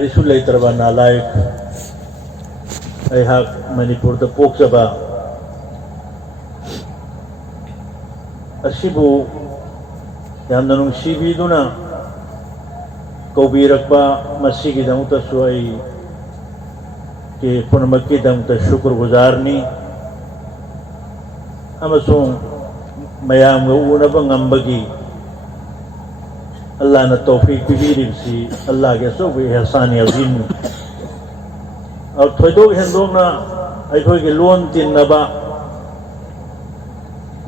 करिसु लेतरबा नालायक अयहाक मणिपुर द पोक्चबा असिबु यामना नुंसिबिदुना कौबीरकबा मसिगिदमुतसु अई के पुनमक्कीदमुत शुक्रगुजारनी अमसुंग मयामगा उनबा ngambagi अल्लाह ने तौफीक पीबीरिबसी अल्लाह के अचौबा एहसान याउजिन और थोइदोक हेंदोकना अइखोइगे लोन तिन्नबा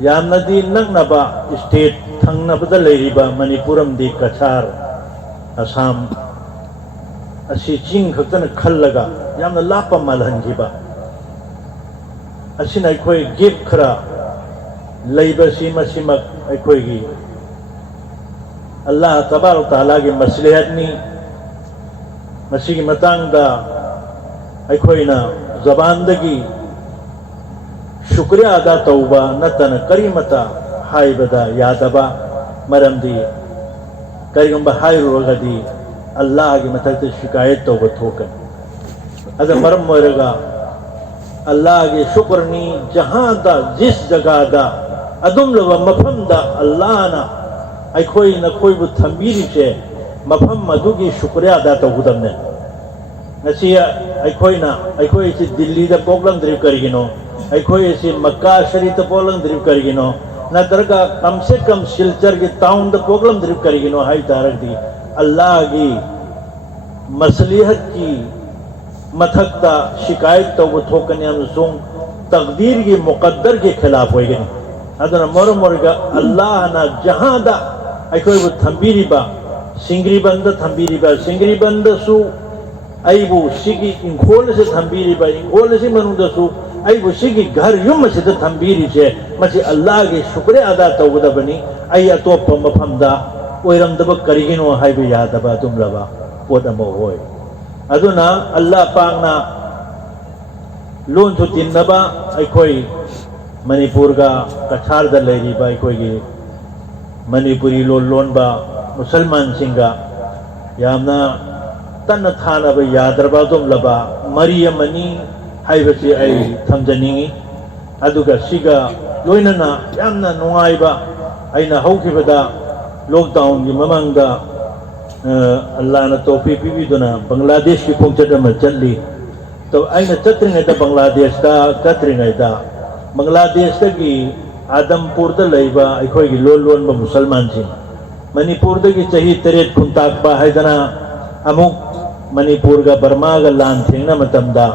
यामनदी नंगनबा स्टेट थंगनबदा लेरिबा मणिपुरमदी कछार असम असी चिंग खक्तन खल्लगा यामना लापा मालहनजिबा असिना अइखोइ गिफ्ट खरा लैबसी मसिमक अइखोइगी अल्लाह तबारक ताला की मसलिहतनी मसी की मतंगदा अइखोइना जबानदगी शुक्रिया अदा तौबा नतन करीमता हाइबदा यादबा मरमदी करीगंबा हाइरुगदी अल्लाह की मतकते शिकायत तौबा थोकन अद मरम मोरगा अल्लाह के शुक्रनी जहां दा जिस जगह दा अदुम लवा मफम दा अल्लाह ना अखोई नखोइबु थंबीरिसे मफम मधुगी शुक्रिया अदा तौगुदमने नसी अखोइना अखोइसी दिल्ली दा पोगलंद्रि करिगिनो अखोइसी मक्का शरीफ दा पोगलंद्रि करिगिनो नतरगा कम से कम सिलचर के टाउन दा पोगलंद्रि करिगिनो हाई तारक दी अल्लाह की मसलिहत की मथकता शिकायत तौबु थोकने अमसुंग तकदीर की मुकद्दर के खिलाफ होइगनी अदना मोर मोरगा अल्लाह ना जहां दा अखोइबु थंबीरिबा सिंगरी बंद सु अइबु सिगी इंखोल से थंबीरिबा इंखोल से मनुदसु अइबु सिगी घर युम से थंबीरिसे मसी अल्लाह के शुक्रिया अदा तौगदबनी अइ अतोप मफमदा ओइरमदब करिगिनो हाइबु यादबा तुमलबा पोत अमो होय अदुना अल्लाह पाकना लोन सु तिन्नबा अइखोइ मणिपुर का कछार दा लेरिबा अइखोइगी मणिपुरी लोनबा मुसलमान सिंगा यामना तन्न थानबा यादरबा दुमलबा मरी अमनी हाइबसी अइ थमजनिंगी अदुगा सिगा लोइनना यामना नुंगाइबा अइना हौखिबदा लॉकडाउन की ममंगदा अल्लाह ने तौफीक पीबीदुना बांग्लादेश की खोंचत अमा चली तो अइना चत्रिंगैदा बांग्लादेश दा चत्रिंगैदा बांग्लादेश की आदमपुर दा लैबा अइखोइगी लोन मुसलमान सिंह मणिपुर दगी चही तरेट खुंताकबा हाइदना अमुक मणिपुर का बर्मा का लान थेंगना मतमदा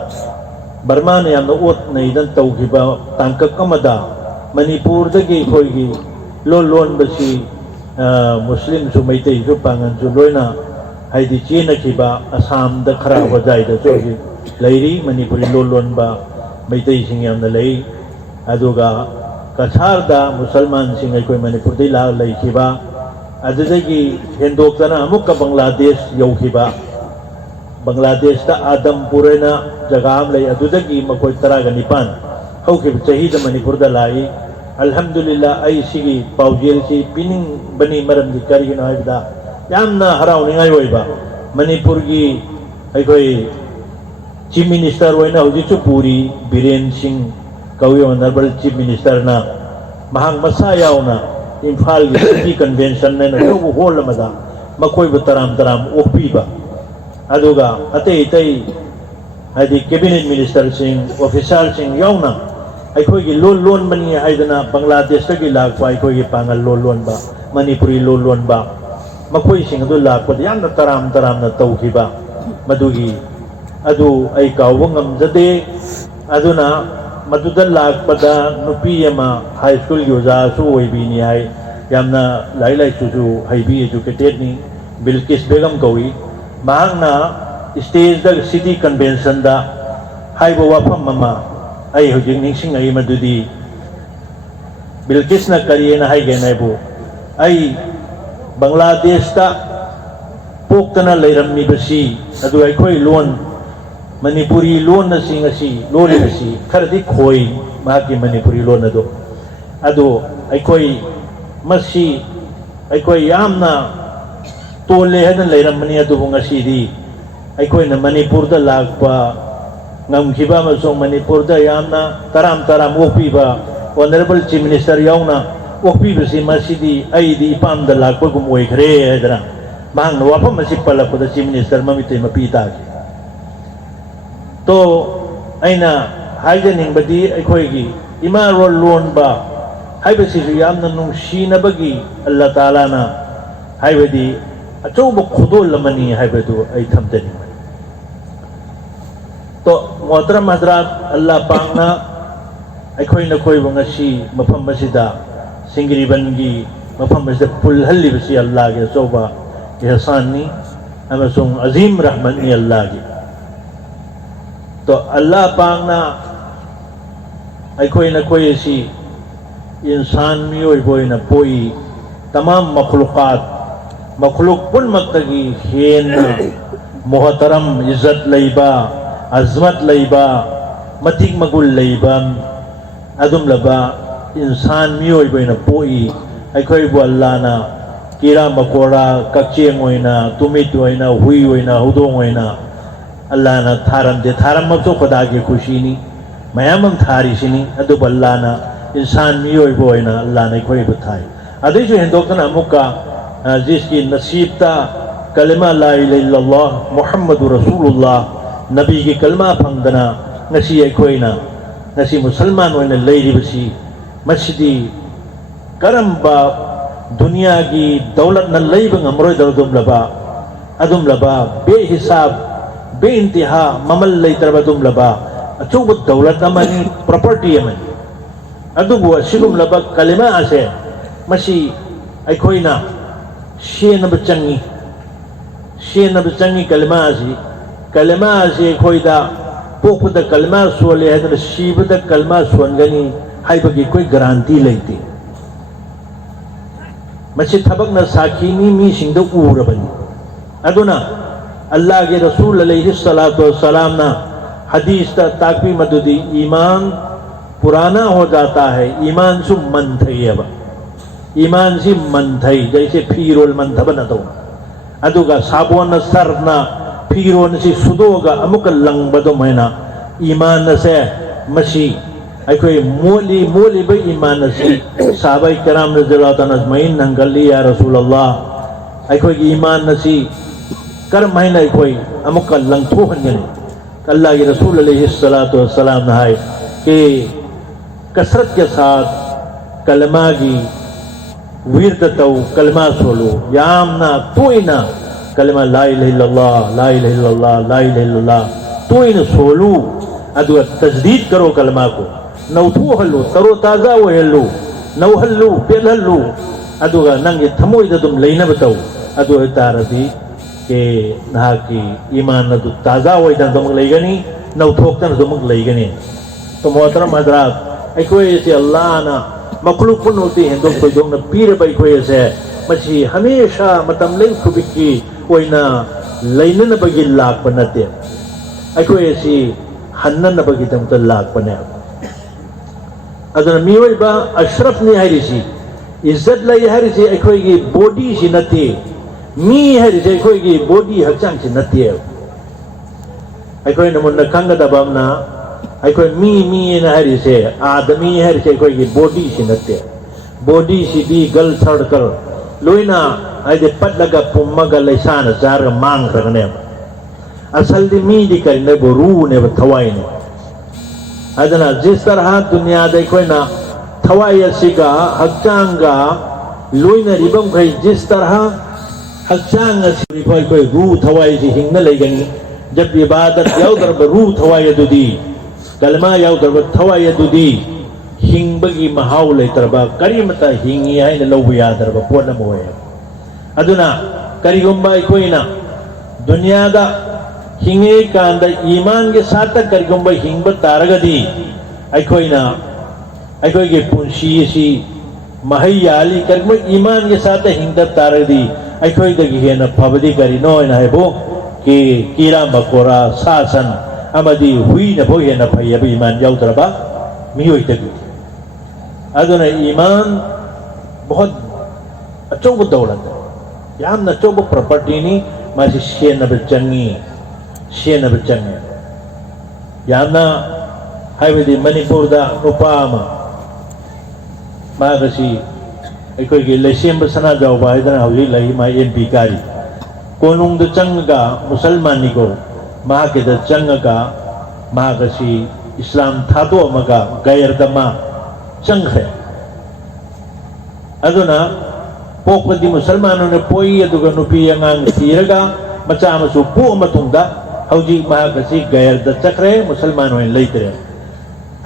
बर्मा ने यामना ओत नैदन तौखिबा तांकक अमदा मणिपुर दगी अइखोइगी लोन बसी मुस्लिम सु मैतै सु पांगन सु लोइना हाइदि चेनखिबा असम द खरा वजाइदा जोगी लैरी मणिपुरी लोनबा मैतै सिंह यामना लै अदुगा कछार दा मुसलमान सिंह अइखोइ मणिपुर दै ला लैखिबा अदुदगी हेंदोक्तना अमुक बांग्लादेश यौखिबा बांग्लादेश दा आदमपुरना जगह अम लै अदुदगी मखोइ 19 हौखिबा चही दा मणिपुर दा लाई अल्हम्दुलिल्लाह आई सिगी पाउजेल सी पिनिंग बनी मरम दी करिगिनो हाइबदा यामना हराउनिंगाय ओइबा मणिपुर की अइखोइ चीफ मिनिस्टर ओइना हुजिचु पूरी बीरेन सिंह कौई ऑनरेबल चीफ मिनिस्टर ना महांग मसा यावना इम्फाल की सिटी कन्वेंशन ने नौ होल मदा मखोइ तराम ओपीबा अदुगा अतै अतै हाइदि कैबिनेट मिनिस्टर सिंह ऑफिसर सिंह यावना अइखोइगी लोन बनी हाइदना बांग्लादेश तगी लाकपा अइखोइगी पांगल लोनबा मणिपुरी लोनबा मखोइ सिंह अदु लाकपद यामना तराम न तौखिबा मदुगी अदु अइ काउबा ngamjade अदुना मदुदा लाकपदा नुपी अमा हाई स्कूल की ओजा सु ओइबिनी हाय यामना लाइलाई सुसु हाइबी एजुकेटेड नि बिल्किस बेगम कौई मांगना स्टेज द सिटी कन्वेंशन दा हाइबो वाफम ममा आई हुजिंग निंगसिंग आई मदुदी बिल्किस ना करिए ना हाई गेनाइबो आई बांग्लादेश दा पोक्तना लैरमनी बसी अदु अइखोइ लोन मणिपुरी लोन सिंग असी लोन असी खरदी खोई माकी मणिपुरी लोन अदो अइखोइ मसी अइखोइ यामना तोले हदन लैरमनी अदुबु ngasi दी ꯑꯩꯈꯣꯏꯅ ꯃꯅꯤꯄꯨꯔꯗ ꯂꯥꯛꯄ ꯉꯝꯈꯤꯕ ꯑꯃꯁꯨꯡ ꯃꯅꯤꯄꯨꯔꯗ ꯌꯥꯝꯅ ꯇꯔꯥꯝ ꯇꯔꯥꯝ ꯑꯣꯛꯄꯤꯕ ꯑꯣꯅꯔꯦꯕꯜ ꯆꯤꯐ ꯃꯤꯅꯤꯁꯇꯔ ꯌꯥꯎꯅ ꯑꯣꯛꯄꯤꯕꯁꯤ ꯃꯁꯤꯗꯤ ꯑꯩꯗꯤ ꯏꯄꯥꯝꯗ ꯂꯥꯛꯄꯒꯨꯝ ꯑꯣꯏꯈ꯭ꯔꯦ ꯍꯥꯏꯗꯅ ꯃꯍꯥꯛꯅ ꯋꯥꯐꯝ ꯑꯁꯤ ꯄꯜꯂꯛꯄꯗ ꯆꯤꯐ ꯃꯤꯅꯤꯁꯇꯔ ꯃꯃꯤꯠꯇꯩ ꯃꯄꯤ ꯇꯥꯈꯤ ꯇꯣ ꯑꯩꯅ ꯍꯥꯏꯖꯅꯤꯡꯕꯗꯤ ꯑꯩꯈꯣꯏꯒꯤ ꯏꯃꯥꯔꯣꯜ ꯂꯣꯟꯕ ꯍꯥꯏꯕꯁꯤꯁꯨ ꯌꯥꯝꯅ ꯅꯨꯡꯁꯤꯅꯕꯒꯤ ꯑꯜꯂꯥ ꯇꯥꯂꯥꯅ ꯍꯥꯏꯕꯗꯤ ꯑꯆꯧꯕ ꯈꯨꯗꯣꯜ ꯑꯃꯅꯤ ꯍꯥꯏꯕꯗꯨ ꯑꯩ ꯊꯝꯖꯅꯤꯡꯕꯅꯤ ꯇꯣ ꯃꯣꯍꯇꯔꯝ ꯍꯖꯔꯥꯠ ꯑꯜꯂꯥ ꯄꯥꯛꯅ ꯑꯩꯈꯣꯏꯅ ꯈꯣꯏꯕꯨ ꯉꯁꯤ ꯃꯐꯝ ꯑꯁꯤꯗ ꯁꯤꯡꯒꯤꯔꯤꯕꯟꯒꯤ ꯃꯐꯝ ꯑꯁꯤꯗ ꯄꯨꯜꯍꯜꯂꯤꯕꯁꯤ ꯑꯜꯂꯥꯒꯤ ꯑꯆꯧꯕ ihsanni amasung azim rahmatni Allahgi to Allah pangna aikoi na koi si insan miyoi boina poi tamam makhluk pun maktagi hena muhtaram izzat laiba azmat laiba matik magul laiba adum laba insan miyoi boina poi aikoi bo Allah na kira makora kakcheng oina tumit oina hui oina hudong oina Allah na tharam mabso khoda ge khushi ni mayamam thari sini adu Allah na insan miyoi boina Allah na khoi bu thai adu jo hindokana amuka jiski nasib ta kalima la ilaha illallah muhammadur rasulullah nabi ki kalma phangdana ngasi aikoina ngasi musalman oina leiri basi masjidi karamba दुनिया की दौलत न लई बंग अमरोय अदुम लबा बेहिसाब बेइंतिहा ममल लई तरबा दुम लबा अचुब दौलत अमनी प्रॉपर्टी अमनी अदुबु असिगुम लबा कलिमा असे मसी अखोइना शेनब चंगी कलिमा असी अखोइदा पोखुदा कलिमा सोले है शीबदा कलिमा सोनगनी हाइबगी कोई गारंटी लेती मसी थबक न साखीनी मी सिंह उरबनी अदुना अल्लाह के रसूल अलैहि सलातो सलाम ना हदीस ताकवी मदुदी ईमान पुराना हो जाता है ईमान सु मन थई अब ईमान सी मन थई जैसे फीरोल मन थबन तो अदुगा साबोन सरना फीरोन सी सुदोगा अमुक लंगबदो मैना ईमान से मसी अखोई मोली बे ईमान से साहबा किराम रज़ियल्लाहु तआला अजमईन नंगली या रसूल अल्लाह अखोई ईमान नसी कर महीना अखोई अमुक लंगथो हनगने अल्लाह के रसूल अलैहि सलातो वस्सलाम ने हाय कि कसरत के साथ कलमा की वीरत तो कलमा सोलो यामना तोइना कलमा ला इलाहा इल्लल्लाह ला इलाहा इल्लल्लाह ला इलाहा इल्लल्लाह तोइना सोलो अदु तजदीद करो कलमा को नौथू हल्लू तरो ताजा ओहल्लू नौहल्लू पेलहल्लू अदुगा नंगे थमोइद दुम लेनब तौ अदु तारदी के नाकी ईमान अदु ताजा ओइदन दुम लेगनी नौथोक्तन दुम लेगनी तो मोहतरम हजरात अखोय से अल्लाह ना मखलूक पुनोती हिंदू खोइदों न पीर बै खोय से मसी हमेशा मतम लें खुबिकी ओइना लेनन बगी लाख बनते अखोय से हन्नन बगी दम तो लाख बने अदुना मियोइबा अशरफ ने हारिसी इज्जत लई हारिसी अखोय की बॉडी सी नते मी हारिसी अखोय की बॉडी हचांग सी नते अखोय नमुन खंगदबमना अखोय मी न हारिसे आदमी हारिसे अखोय की बॉडी सी नते बॉडी सी दी गल सड़कल लोइना आइदे पटलगा पुम्मगा लैसान जार मांग रगने असल दी मी दी करिने बोरू ने थवाई ने अदना जिस तरह दुनिया देखो ना थवाई असिगा हक्चांगा लोइना रिबम खै जिस तरह हक्चांग असिरी कोई रू थवाई जी हिंग लेगनी जब इबादत याउदर रू थवाई दुदी कलमा याउदर थवाई दुदी हिंबगी महाव लेतरबा करीमता हिंगी है लौब यादरबा पोनम होय अदुना करिगुंबा कोइना दुनिया दा हिंगे कांद ईमान के साथ करिगुंबा हिंब तारगदी अखोइना अखोय के पुंसी सी महयाली करिगुंबा ईमान के साथ हिंद तारगदी अखोय दगी हेना फबदी करिनो ना हेबो कि कीरा मकोरा सासन अमदी हुई न भो हेना फयब ईमान याउदरबा मियोय तगी अदुना ईमान बहुत अचौब दौलत है याम न अचौब प्रॉपर्टी नी मासी शेन न चंगी सेनब चंगे यामना हाइबदी मणिपुरदा नुपा अमा मागसी अखोई लेसेम सना जाऊबा हाइदना हौजी लई मा एमपी कारी कोनुंग चंगगा मुसलमान निको माकेद चंगगा मागसी इस्लाम थादो अमगा गैरदमा चंगे अदुना पोकदी मुसलमान ने पोई अदुगा नुपी अंगांग थीरगा मचा मसु पो मतुंगदा हौजी मागसी गैरद चक्रे मुसलमान होइन लेतरे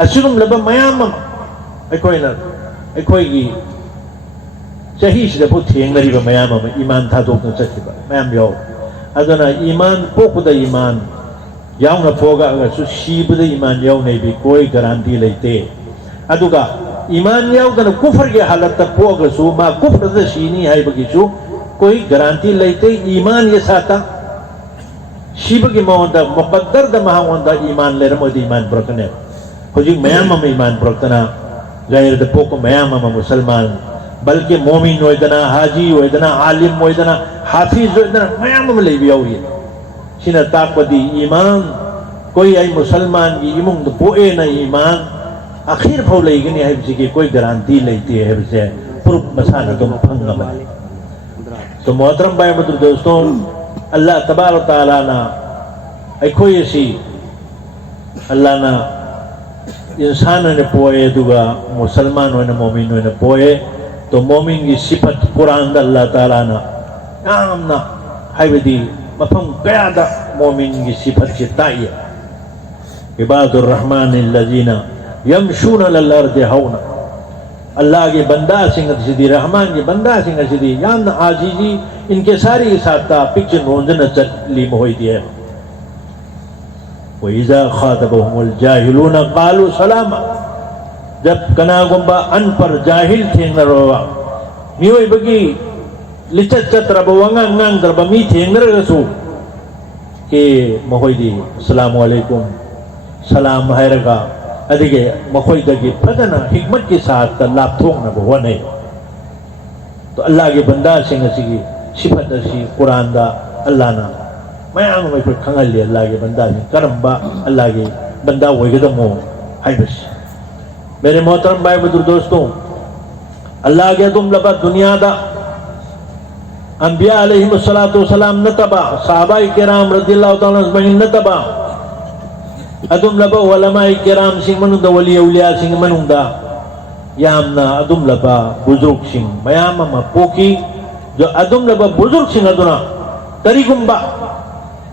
असुगुम लब मयाम अखोइना अखोइगी चही सिदबु थेंगनरिबा मयाम ईमान थादोकना चखिबा मयाम याव अदुना ईमान पोकदा ईमान यावना पोगा अगसु सीबदा ईमान यावनेबी कोई गारंटी लेते अदुगा ईमान यावदना कुफर के हालत पोगसु मा कुफर द सीनी हाइबगिसु कोई गारंटी लेते ईमान ये साता शिव की मौंदा मुकद्दर द महावंदा ईमान ले रमोद ईमान ब्रकने हुजी मयाम ईमान ब्रकना गैर द पोको मयाम मुसलमान बल्कि मोमिन होइदना हाजी होइदना आलिम होइदना हाफिज होइदना मयाम ले बियाउये सिना ताकदी ईमान कोई आई मुसलमान की इमुंग द पोए न ईमान आखिर फौ लेगनी है कि कोई गारंटी लेती है से प्रूफ मसाना तुम फंगम तो मोहतरम भाई बदर दोस्तों अल्लाह तबारक तआला ना अखोई सी अल्लाह ना इंसान ने पोए दुगा मुसलमान होने मोमिन होने पोए तो मोमिन की सिफत कुरान दा अल्लाह ताला ना नामना हाइबदी मफम कयादा मोमिन की सिफत से ताइए इबादुर रहमान अल्लज़ीना यमशून अलल अर्ज़ि हौना अल्लाह के बंदा सिंह सिदी रहमान के बंदा सिंह सिदी यान आजीजी इनके सारी साता पिक्चर नोंजन चली मोई दिए वइज़ा खातबहुमुल जाहिलून क़ालू सलामा जब कनागुंबा अनपर जाहिल थेंग नरवा मियोई बगी लिचत रबवंगा ngang दरबा मी थेंग नरगसु के मोई दी अस्सलामु अलैकुम सलाम हैरगा अदिगे मखोइदगी फजना हिकमत के साथ लाभथोंग न बवने तो अल्लाह के बंदा सिंह सिगी सिफत सी कुरान दा अल्लाह ना मयाम में फिर खंगल अल्लाह के बंदा सिंह करम्बा अल्लाह के बंदा होइगदमो हाइबस मेरे मोहतरम भाई बहादुर दोस्तों अल्लाह के तुम लबा दुनिया दा अंबिया अलैहिमुस्सलातु वस्सलाम नतबा सहाबाए किराम रज़ियल्लाहु तआला अजमईन नतबा अदुम लबा उलमाए किराम सिंह मनुदा वली औलिया सिंह मनुदा यामना अदुम लबा बुजुर्ग सिंह मयाम पोकी जो अदुम लबा बुजुर्ग सिंह अदुना तरीगुंबा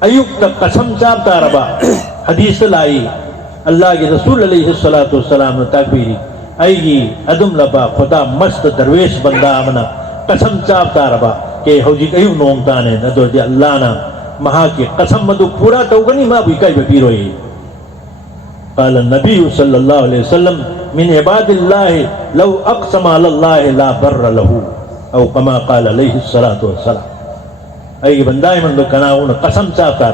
अयुक्त कसम चाबता रबा हदीस लाई अल्लाह के रसूल अलैहिस्सलातु वस्सलाम तकबीरी आईगी अदुम लबा खुदा मस्त दरवेश बंदा आमना कसम चाबता रबा के हौजी कयु नोंगताने नदो दे अल्लाह ना महा के कसम मदु पूरा तौगनी मा भी कई बपीरोई قال النبي صلى الله عليه وسلم من عباد الله لو اقسم على الله لا بر له او كما قال عليه الصلاه والسلام اي बंदा मन दो कनाउन कसम चाहता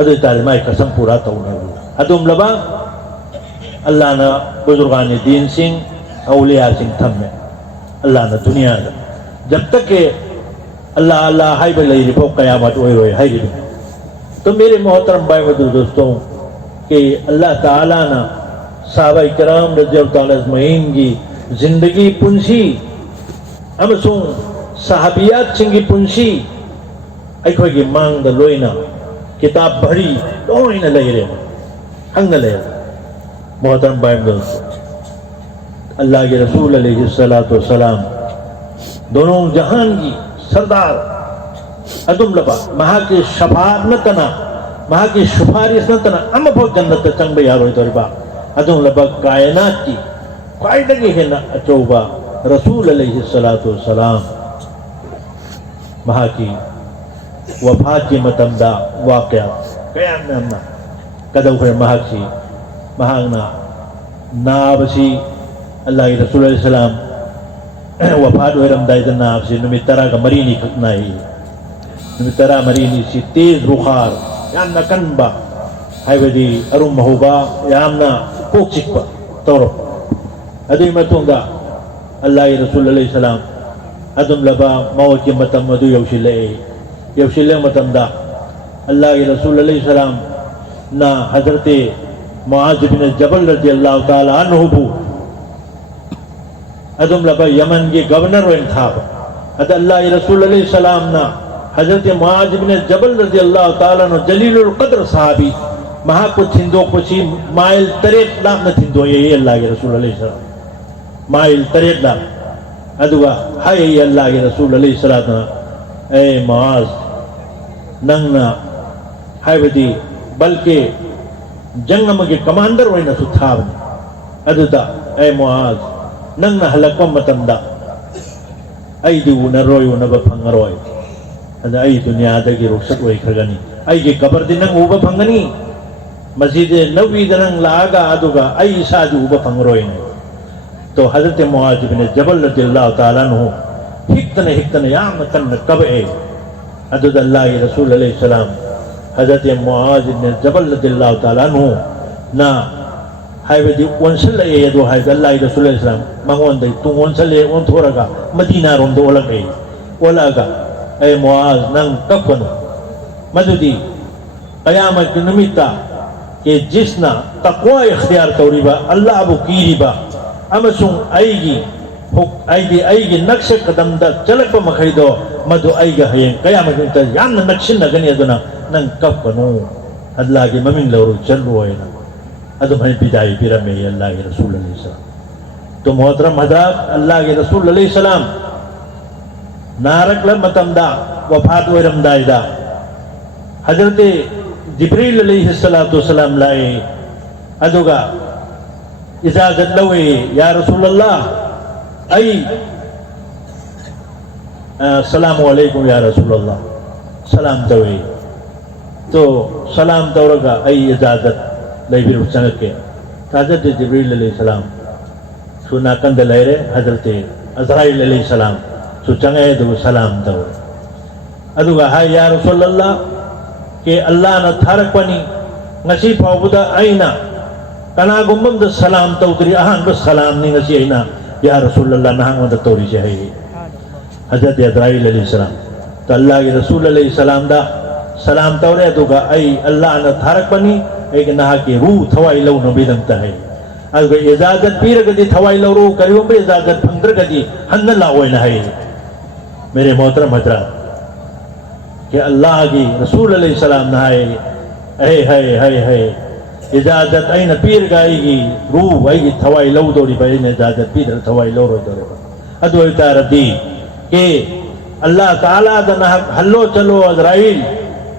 अदे तारे माय कसम पूरा तौना अदुम लबा अल्लाह ना बुजुर्गान दीन सिंह औलिया सिंह थम्मे अल्लाह ना दुनिया दा जब तक के अल्लाह अल्लाह हाय बलई रिपो कयामत ओए ओए हाय रि तो मेरे मोहतरम भाई बहादुर दोस्तों कि अल्लाह ताला ना सहाबाए किराम रज़ियल्लाहु तआला अजमईन की जिंदगी पुंसी अमसुंग सहाबियात सिंगी पुंसी अखोई की मांग द लोइना किताब भरी लोइना लेरे हंग ले मोहतरम भाई दोस्तों अल्लाह के रसूल अलैहिस्सलातु वस्सलाम दोनों जहान की सरदार अदुम लबा महा के शफाअत न तना महा की सिफारिश न तना अम बहुत जन्नत चंग यारो तोरबा अदुम लबा कायनात की कायदगी है ना अचोबा रसूल अलैहिस्सलातु वस्सलाम महा की वफात की मतमदा वाक़या कयाम में हमना कदम है महा की महाना नाबसी अल्लाह के रसूल अलैहि सलाम वफात हुए रमदाई नाब से नुमितरा का मरीनी खतनाई नुमितरा मरीनी सी तेज रुखार याम ना कनबा हाइवदी अरुम महुबा याम ना कोक चिकबा तोरो अदी मतुंगा अल्लाह के रसूल अलैहि सलाम अदम लबा मौत की मतम मधु यौशिले मतमदा अल्लाह के रसूल अलैहि सलाम ना हजरत मुआज बिन जबल रज़ियल्लाहु ताला अन्हु बु अदम लबा यमन के गवर्नर वन था अद अल्लाह के रसूल अलैहि सलाम ना हजरत मुआज बिन जबल रज़ियल्लाहु ताला नो जलीलुल कद्र सहाबी महा को थिंदो कुछ माइल 3 लाख न थिंदो ये अल्लाह के रसूल अलैहि सलाम माइल 3 लाख अदुगा हाय अल्लाह के रसूल अलैहि सलाम ए मुआज नंगना हायबदी बल्कि जंग के कमांडर होइना सुथाबनी अदुदा ए मुआज नंगना हलक मतमदा अयदि उनरोय उनब फंगरोय अदा अय दुनिया दगी रुखसत ओइखरगनी अय के कबर दिन नंग उब फंगनी मस्जिद नबी दनंग लागा अदुगा अय सादु उब फंगरोय ने तो हजरत मुआज बिन जबल रज़ियल्लाहु ताला अन्हु हिक्तन याम तन कबे अदुदा अल्लाह के रसूल अलैहि सलाम हजरत मुआज बिन जबल रज़ियल्लाहु ताला अन्हु ना हायबदी ओनसल ए यदो हाय अल्लाह के रसूल अलैहि सलाम मंगोन दे तु ओनसल ए ओन थोरगा मदीना रोम दो ओलग ए ओलागा ए मुआज नंग कपनो मदुदी कयामत के निमित्ता के जिसना तकवा इख्तियार तौरीबा अल्लाह अबु कीरीबा अमसुंग आईगी नक्श कदम दा चलक मखैदो मधु आईगा हयें कयामत के याम नक्शिन नगनी अदुना नंग कपनो अल्लाह के ममिंग लौरु चलु होयना अदु भाई बिदाई पिरमे अल्लाह के रसूल अलैहि सलाम तो मोहतरम हजरत अल्लाह के रसूल अलैहि सलाम नारक ल मतमदा वफात ओरमदाइदा हजरत जिब्रील अलैहि सलातु सलाम लाए अदुगा इजाजत लवे या रसूल अल्लाह आई सलाम अलैकुम या रसूल अल्लाह सलाम तवे तो सलाम तौरगा आई इजाजत लैबिरु चंगके हजरत जिब्रील अलैहि सलाम सुना कंद लैरे हजरत अज़राइल अलैहि सलाम सु चंगे दु सलाम तव अदुगा हाय या रसूल अल्लाह के अल्लाह न थारकपनी ngasi faubuda aina kana gumbam da salam tawdri ahan ba salam ni ngasi aina ya rasulullah nahang da tawri je hai hajat ibrahim alayhi salam to allah ke rasul alayhi salam da salam tawre aduga ai allah na tharakpani ek nah ke ru thawai lo no bidam ta hai aduga ijazat pir gadi thawai lo ru kariyum be ijazat phangdar gadi hanna la oina hai mere mohtaram hajrat कि अल्लाह की रसूल अलैहि सलाम नहाए है इजाजत आइन पीर गाएगी रूह आएगी थवाई लौ दौड़ी पर इन इजाजत पीर थवाई लौ रोई दौड़े पर अदो इतारती के अल्लाह ताला दना हल्लो चलो अज़राइल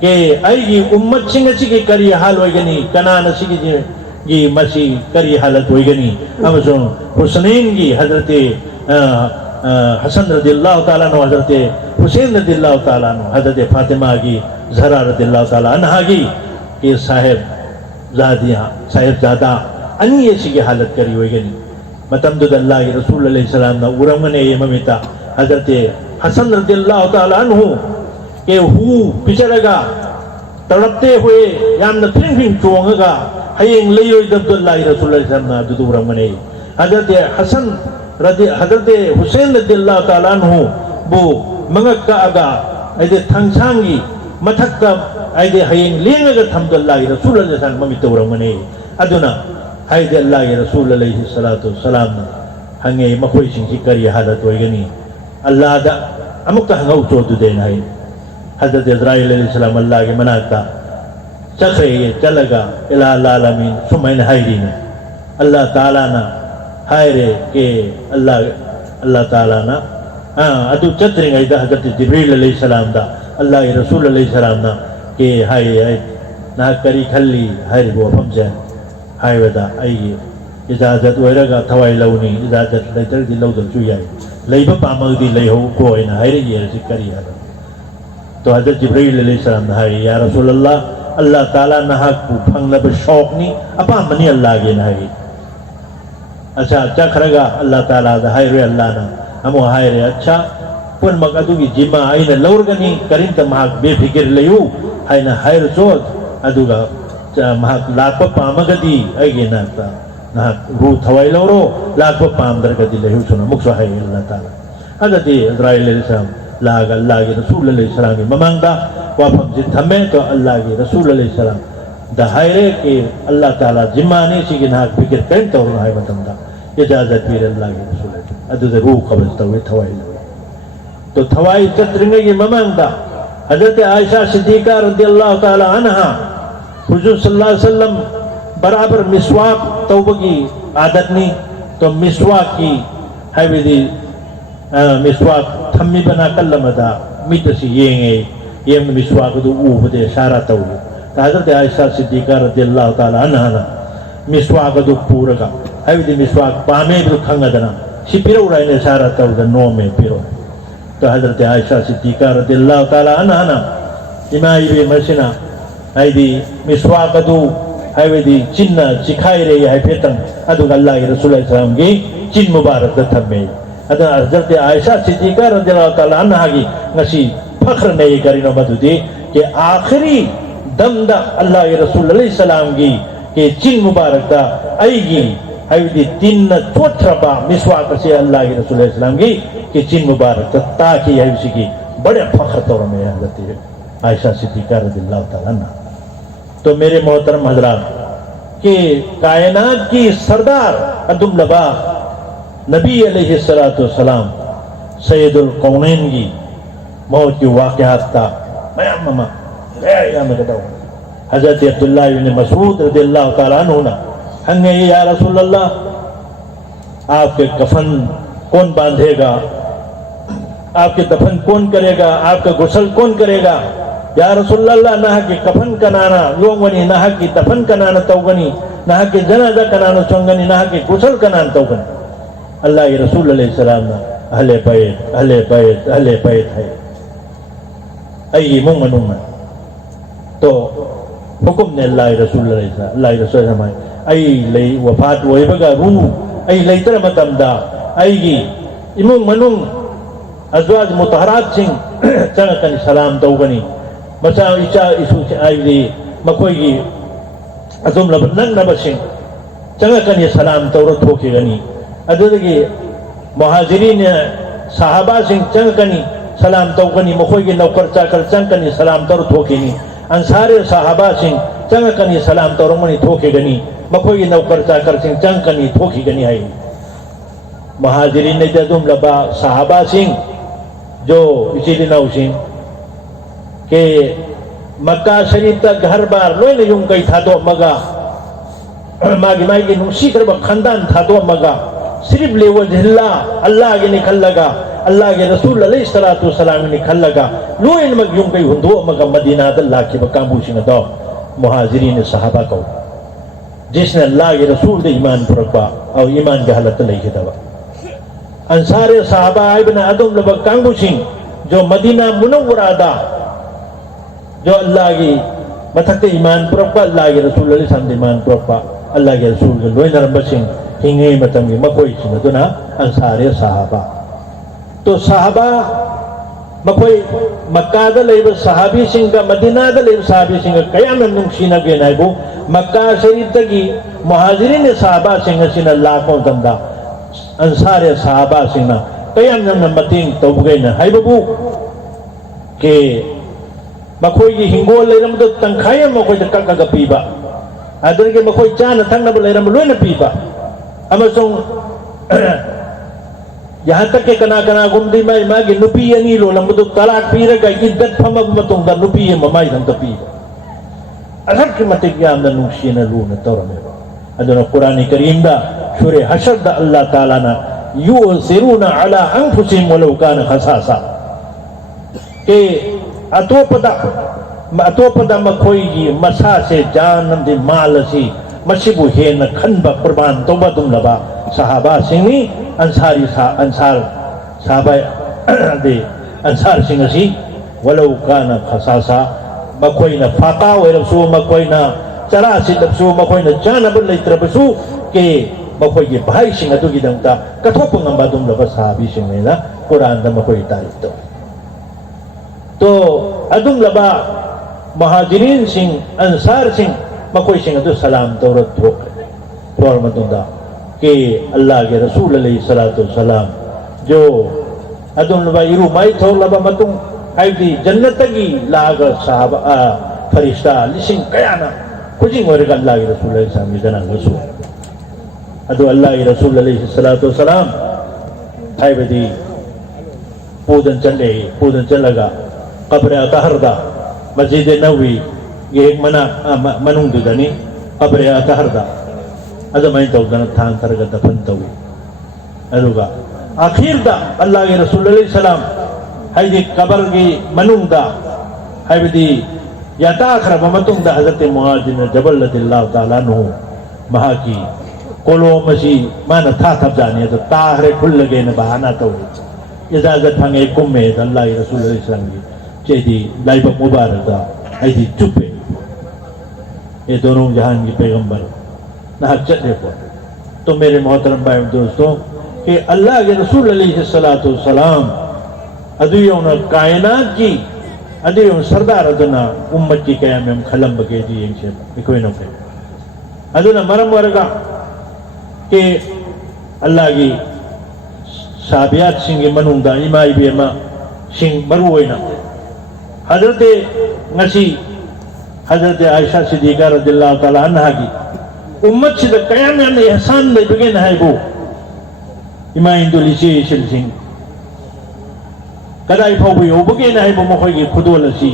के आएगी उम्मत सिंह की करी हाल होएगनी कनान सिंह की मसी करी हालत होएगनी अब सुन हुसैन की हजरत हसन रज़ियल्लाहु ताला नो हजरत हुसैन रज़ियल्लाहु ताला नो हजरत फातिमा की ज़हरा रज़ियल्लाहु ताला अन्हा की के साहिब जादा अनि ऐसी की हालत करी होएगनी मतम दुद अल्लाह के रसूल अलैहि सलाम ना उरमने ये ममिता हजरत हसन रज़ियल्लाहु ताला अन्हु के हु पिचरगा तड़पते हुए याम न फिंग चोंगगा हयेंग लेयोय अब्दुल्लाह के रसूल अलैहि सलाम ना दुद उरमने हजरत हसन हजरत हुसैन रज़ियल्लाहु ताला अन्हु बु मंगक्का अगा ऐदे थंगसांगी मथक्का ऐदे हयेंग लेंगगा थमद अल्लाह के रसूल अलैहि सलाम ममित उरमने अदुना हायदे अल्लाह के रसूल अलैहि सलातु सलाम हंगे मखोय सिंगी करी हालत होइगनी अल्लाह दा अमुक हंगौ चोदु देन है हजरत इज़राइल अलैहि सलाम अल्लाह के मनाता चखे चलगा इला आलमीन सुमैन हायदीन अल्लाह ताला ना हायरे के अल्लाह ताला ना अदु चतरिंग ऐदा हजरत जिब्रील अलैहि सलाम दा अल्लाह के रसूल अलैहि सलाम ना के हाय ना करी खल्ली हाय बो फमजे हाय वदा आई इजाजत ओइरगा थवाई लौनी इजाजत लेतर दि लौदल चु याय लेबा पामगदि लेहो कोइना हाय रे ये से करी हा तो हजरत जिब्रील अलैहि सलाम हाय या रसूल अल्लाह ताला ना को फंगलब शौक नी अपा मनी अल्लाह के ना है अच्छा चखरगा अल्लाह ताला दा हाय रे अल्लाह ना हमो हाय रे अच्छा पुन मगदु की जिमा आइना लौरगनी करिन त महाक बेफिकिर लेयु हायना हायर जोत अदुगा महाक लाप पामगदी आइगे ना ता ना रू थवाई लौरो लाप पामदरगदी लेयु सुना मुक्सो हाय अल्लाह ताला हजरत इज़राइल अलैहि सलाम लाग अल्लाह के रसूल अलैहि सलाम की ममांगदा वाफम से थमे तो अल्लाह के रसूल अलैहि सलाम दहायरे के अल्लाह ताला जिम्माने सी के नाक फिक्र पेन तो है मतंदा इजाजत पीर अल्लाह के रसूल अदु रूह कब्र तो वे थवाई तो थवाई चतरंगे की ममंदा हजरत आयशा सिद्दीका रज़ियल्लाहु ताला अन्हा हुजूर सल्लल्लाहु अलैहि वसल्लम बराबर मिसवाक तौबा की आदत नहीं तो मिसवाक की है विधि मिसवाक थम्मी बना कल्लमदा मितसी ये मिसवाक तो ऊबदे सारा तौ तो हजरत आयशा सिद्दीका रज़ियल्लाहु ताला अन्हा मिसवाक तो पूरगा है विधि मिसवाक पामे भी खंगदना सिपिरो रायने सारा तौ द नो में पिरो तो हजरत आयशा सिद्दीका रज़ियल्लाहु ताला अन्हा इमाई भी मसिना है दी मिसवाक तो है विधि चिन्ना सिखाई रही है फेतन अदु अल्लाह के रसूल सल्लल्लाहु अलैहि वसल्लम की चिन मुबारक थम्मे अदा हजरत आयशा सिद्दीका रज़ियल्लाहु ताला अन्हा की ngasi फख्र नहीं करी नो मधुदी कि आखिरी दम दा अल्लाह के रसूल अलैहि सलाम की के चिन मुबारक दा आईगी है विधि तीन चोटरबा मिसवाक से अल्लाह के रसूल अलैहि सलाम की के चिन मुबारक ता की है उसी की बड़े फख्र तौर में हजरत आयशा सिद्दीका रज़ियल्लाहु ताला अन्हा तो मेरे मोहतरम हजरात के कायनात की सरदार अदुम लबा नबी अलैहिस्सलातु वस्सलाम सैयदुल कौनैन की मौत की वाक़यात था मैं मामा मैं कहता हूँ हजरत अब्दुल्लाह इब्न मसऊद रज़ियल्लाहु ताला अन्हु हंगे या रसूल अल्लाह आपके कफन कौन बांधेगा आपके दफन कौन करेगा आपका गुसल कौन करेगा या रसूलुल्लाह ना के कफन कनाना योंगनी ना के दफन कनाना तौगनी ना के जनाजा कनाना चोंगनी ना के गुसल कनाना तौगनी अल्लाह के रसूल अलैहि सलाम ना अहले बैत है आई मुंग मनुंग तो हुक्म ने अल्लाह के रसूल हमारे आई ले वफात वहीबगा रू आई लेतर मतमदा आईगी इमुंग मनुंग अज़वाज मुतहरात सिंह चंगकन सलाम तौगनी मचा इचा इसु आईदी मकोई अदुम लब नंगनबसिंग चंगकन सलाम तौर थोकेगनी अदुदगी मुहाजिरीन साहबा सिंह चंगकनी सलाम तौगनी मकोई नौकर चाकर चंगकनी सलाम तौर थोकेनी अंसारे साहबा सिंह चंगकनी सलाम तौर मनी थोकेगनी मकोई नौकर चाकर सिंह चंगकनी थोकेगनी आई मुहाजिरीन ने अदुम लबा साहबा सिंह जो इसी दिनों सिंह के मक्का शरीफ तक घर बार लोने यूं कई था दो मगा मागी की नुसी कर खानदान था दो मगा सिर्फ ले वो जिल्ला अल्लाह के निकल लगा अल्लाह के रसूल अलैहि सलातु वसलाम निकल लगा लो इन मग यूं कई हुंदो मगा मदीना अल्लाह के बकाबूशी न दो मुहाजिरीन सहाबा को जिसने अल्लाह के रसूल दे ईमान परपा और ईमान की हालत नहीं दवा अंसारे सहाबा इब्न अदम लब कांगूशी जो मदीना मुनव्वरा दा जो अल्लाह की मथक ईमान पुरपा अल्लाह के रसूल अलैहि ईमान पुरपा अल्लाह के रसूल के लोई नरम बसिंग हिंगे मतम की मकोई सिंह तो ना अंसारे साहबा तो साहबा मकोई मक्का द लेब सहाबी सिंह का मदीना द लेब सहाबी सिंह कयाम नुंगसीना के नाइबो मक्का शरीफ तकी मुहाजिरीन साहबा सिंह सिन लाखों दंदा अंसारे साहबा सिंह कयाम नंग मतिंग तौबगे न हाइबबू के मखोई की हिंगोल लेरम तो तंखाय मखोई तो कक्का पीबा अदर के मखोई चान थंगनब लेरम लोन पीबा अमसों यहाँ तक के कना कना गुमदी माई मागी नुपी अनी लो लंबदो तलाक पीरगा इद्दत फमब मतों दा नुपी ममाई दंग पीबा असर के मते क्या अंदर नुशी न लू न तौर में अदर कुरान करीम दा सूरे हशर दा अल्लाह ताला ना युसिरुना अला अनफुसिहिम वलौ कान खसासा के अतोपदा मखोई की मसा से जान दे माल सी मसिबु हेन खनबा कुर्बान तौबा तुम लबा सहाबा सिंह अंसारी अंसार साहबा दे अंसार सिंह सी वलौ कान खसासा मखोई न फाता वरसु मखोई न चरा सिदसु मखोई न जानब लेत्रबसु के मखोई के भाई सिंह अदुगी दंता कथोप ngamba तुम लबा साहबी सिंह ने कुरान द मखोई तारीफ तो अदुम लबा मुहाजिरीन सिंह अंसार सिंह मकोई सिंह तो सलाम तौरत थोर मतुंदा के अल्लाह के रसूल अलैहि सलातु वसलाम जो अदुम लबा इरु माई थोर लबा मतुं हाइबदी जन्नतगी लाग साहब फरिश्ता लिसिंग कयाना खुजिंग वरग अल्लाह के रसूल सल्लल्लाहु अलैहि वसल्लम रसूल अदो अल्लाह के रसूल अलैहि सलातो सलाम हाइबदी पूदन चलगा कब्र अतहरदा मस्जिद नबवी ये मना मनुंगदुदनी कब्र अतहरदा अदमय तौदन थान तरग दफन तवी अदुगा आखिर दा अल्लाह के रसूल अलैहि सलाम हाइदी कब्र की मनुंगदा हाइबदी याताखरब मतुंगदा हजरत मुआज बिन जबल रदियल्लाहु ताला अन्हु महाकी कोलो मसी माना था थप जाने तो ताहरे खुल लगे न बहाना तो इजाजत फंगे कुम्मे अल्लाह के रसूल अलैहि सलाम की चेदी लाइबक मुबारक दा हाइदी चुपे ये दोनों जहान की पैगंबर ना चले को तो मेरे मोहतरम भाई दोस्तों कि अल्लाह के रसूल अलैहि सलातो सलाम अदुयों कायनात की अदुयों सरदार अदुना उम्मत की कयाम में खलम बगे जी इंशे कोई न कोई अदुना मरम वर्गा के अल्लाह की साबियात सिंह मनुंदा इमाई बेमा सिंह मरुवेना हजरत नसी हजरत आयशा सिद्दीका रदियल्लाहु ताला अन्हा की उम्मत से कयाम में एहसान ले बगे न है वो इमा इंदुलिसी सिंह कदाई फाउ योबगे न है वो मखोई की खुदोलसी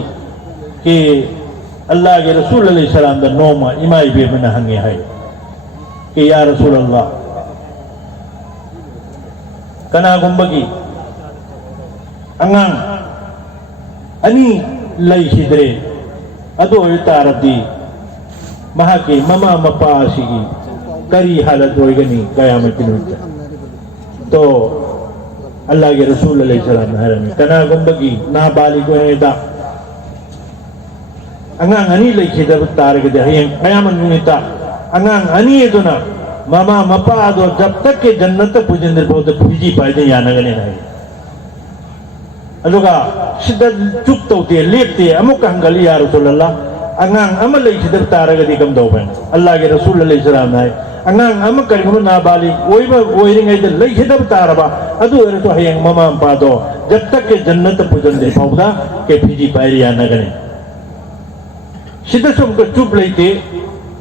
के अल्लाह के रसूल अलैहि सलाम दा नोमा इमाई बेमा हंगे है कि या रसूल अल्लाह कना गुंबगी अंगांग अनि लई हिद्रे अदो तारदी महाके ममा मपा आशिगी करी हालत होगनी कयामत दिन तो अल्लाह के रसूल अलैहि सलाम हरमी कना गुंबगी ना बालिग होनेदा अंगांग अनि लई हिदब तारगदे हयं कयामत निमिता अंगांग अनि एदुना ममा मपा दो जब तक के जन्नत पुजिंदर बहुत फुजी पाए या नगने नहीं अदुगा शिद्दत चुप तौते लेपते अमुक हंगली या रसूल अल्लाह अंगांग अमल लई सिदर तारगदी कम दो बन अल्लाह के रसूल अलैहि सलाम है अंगांग अम करिगु ना बाली ओइरिंगै दे लई सिदर तारबा अदु रे तो हयंग ममा मपा दो जब तक के जन्नत पुजिंदर पौदा के फुजी पाए या नगने शिद्दत को चुप लेते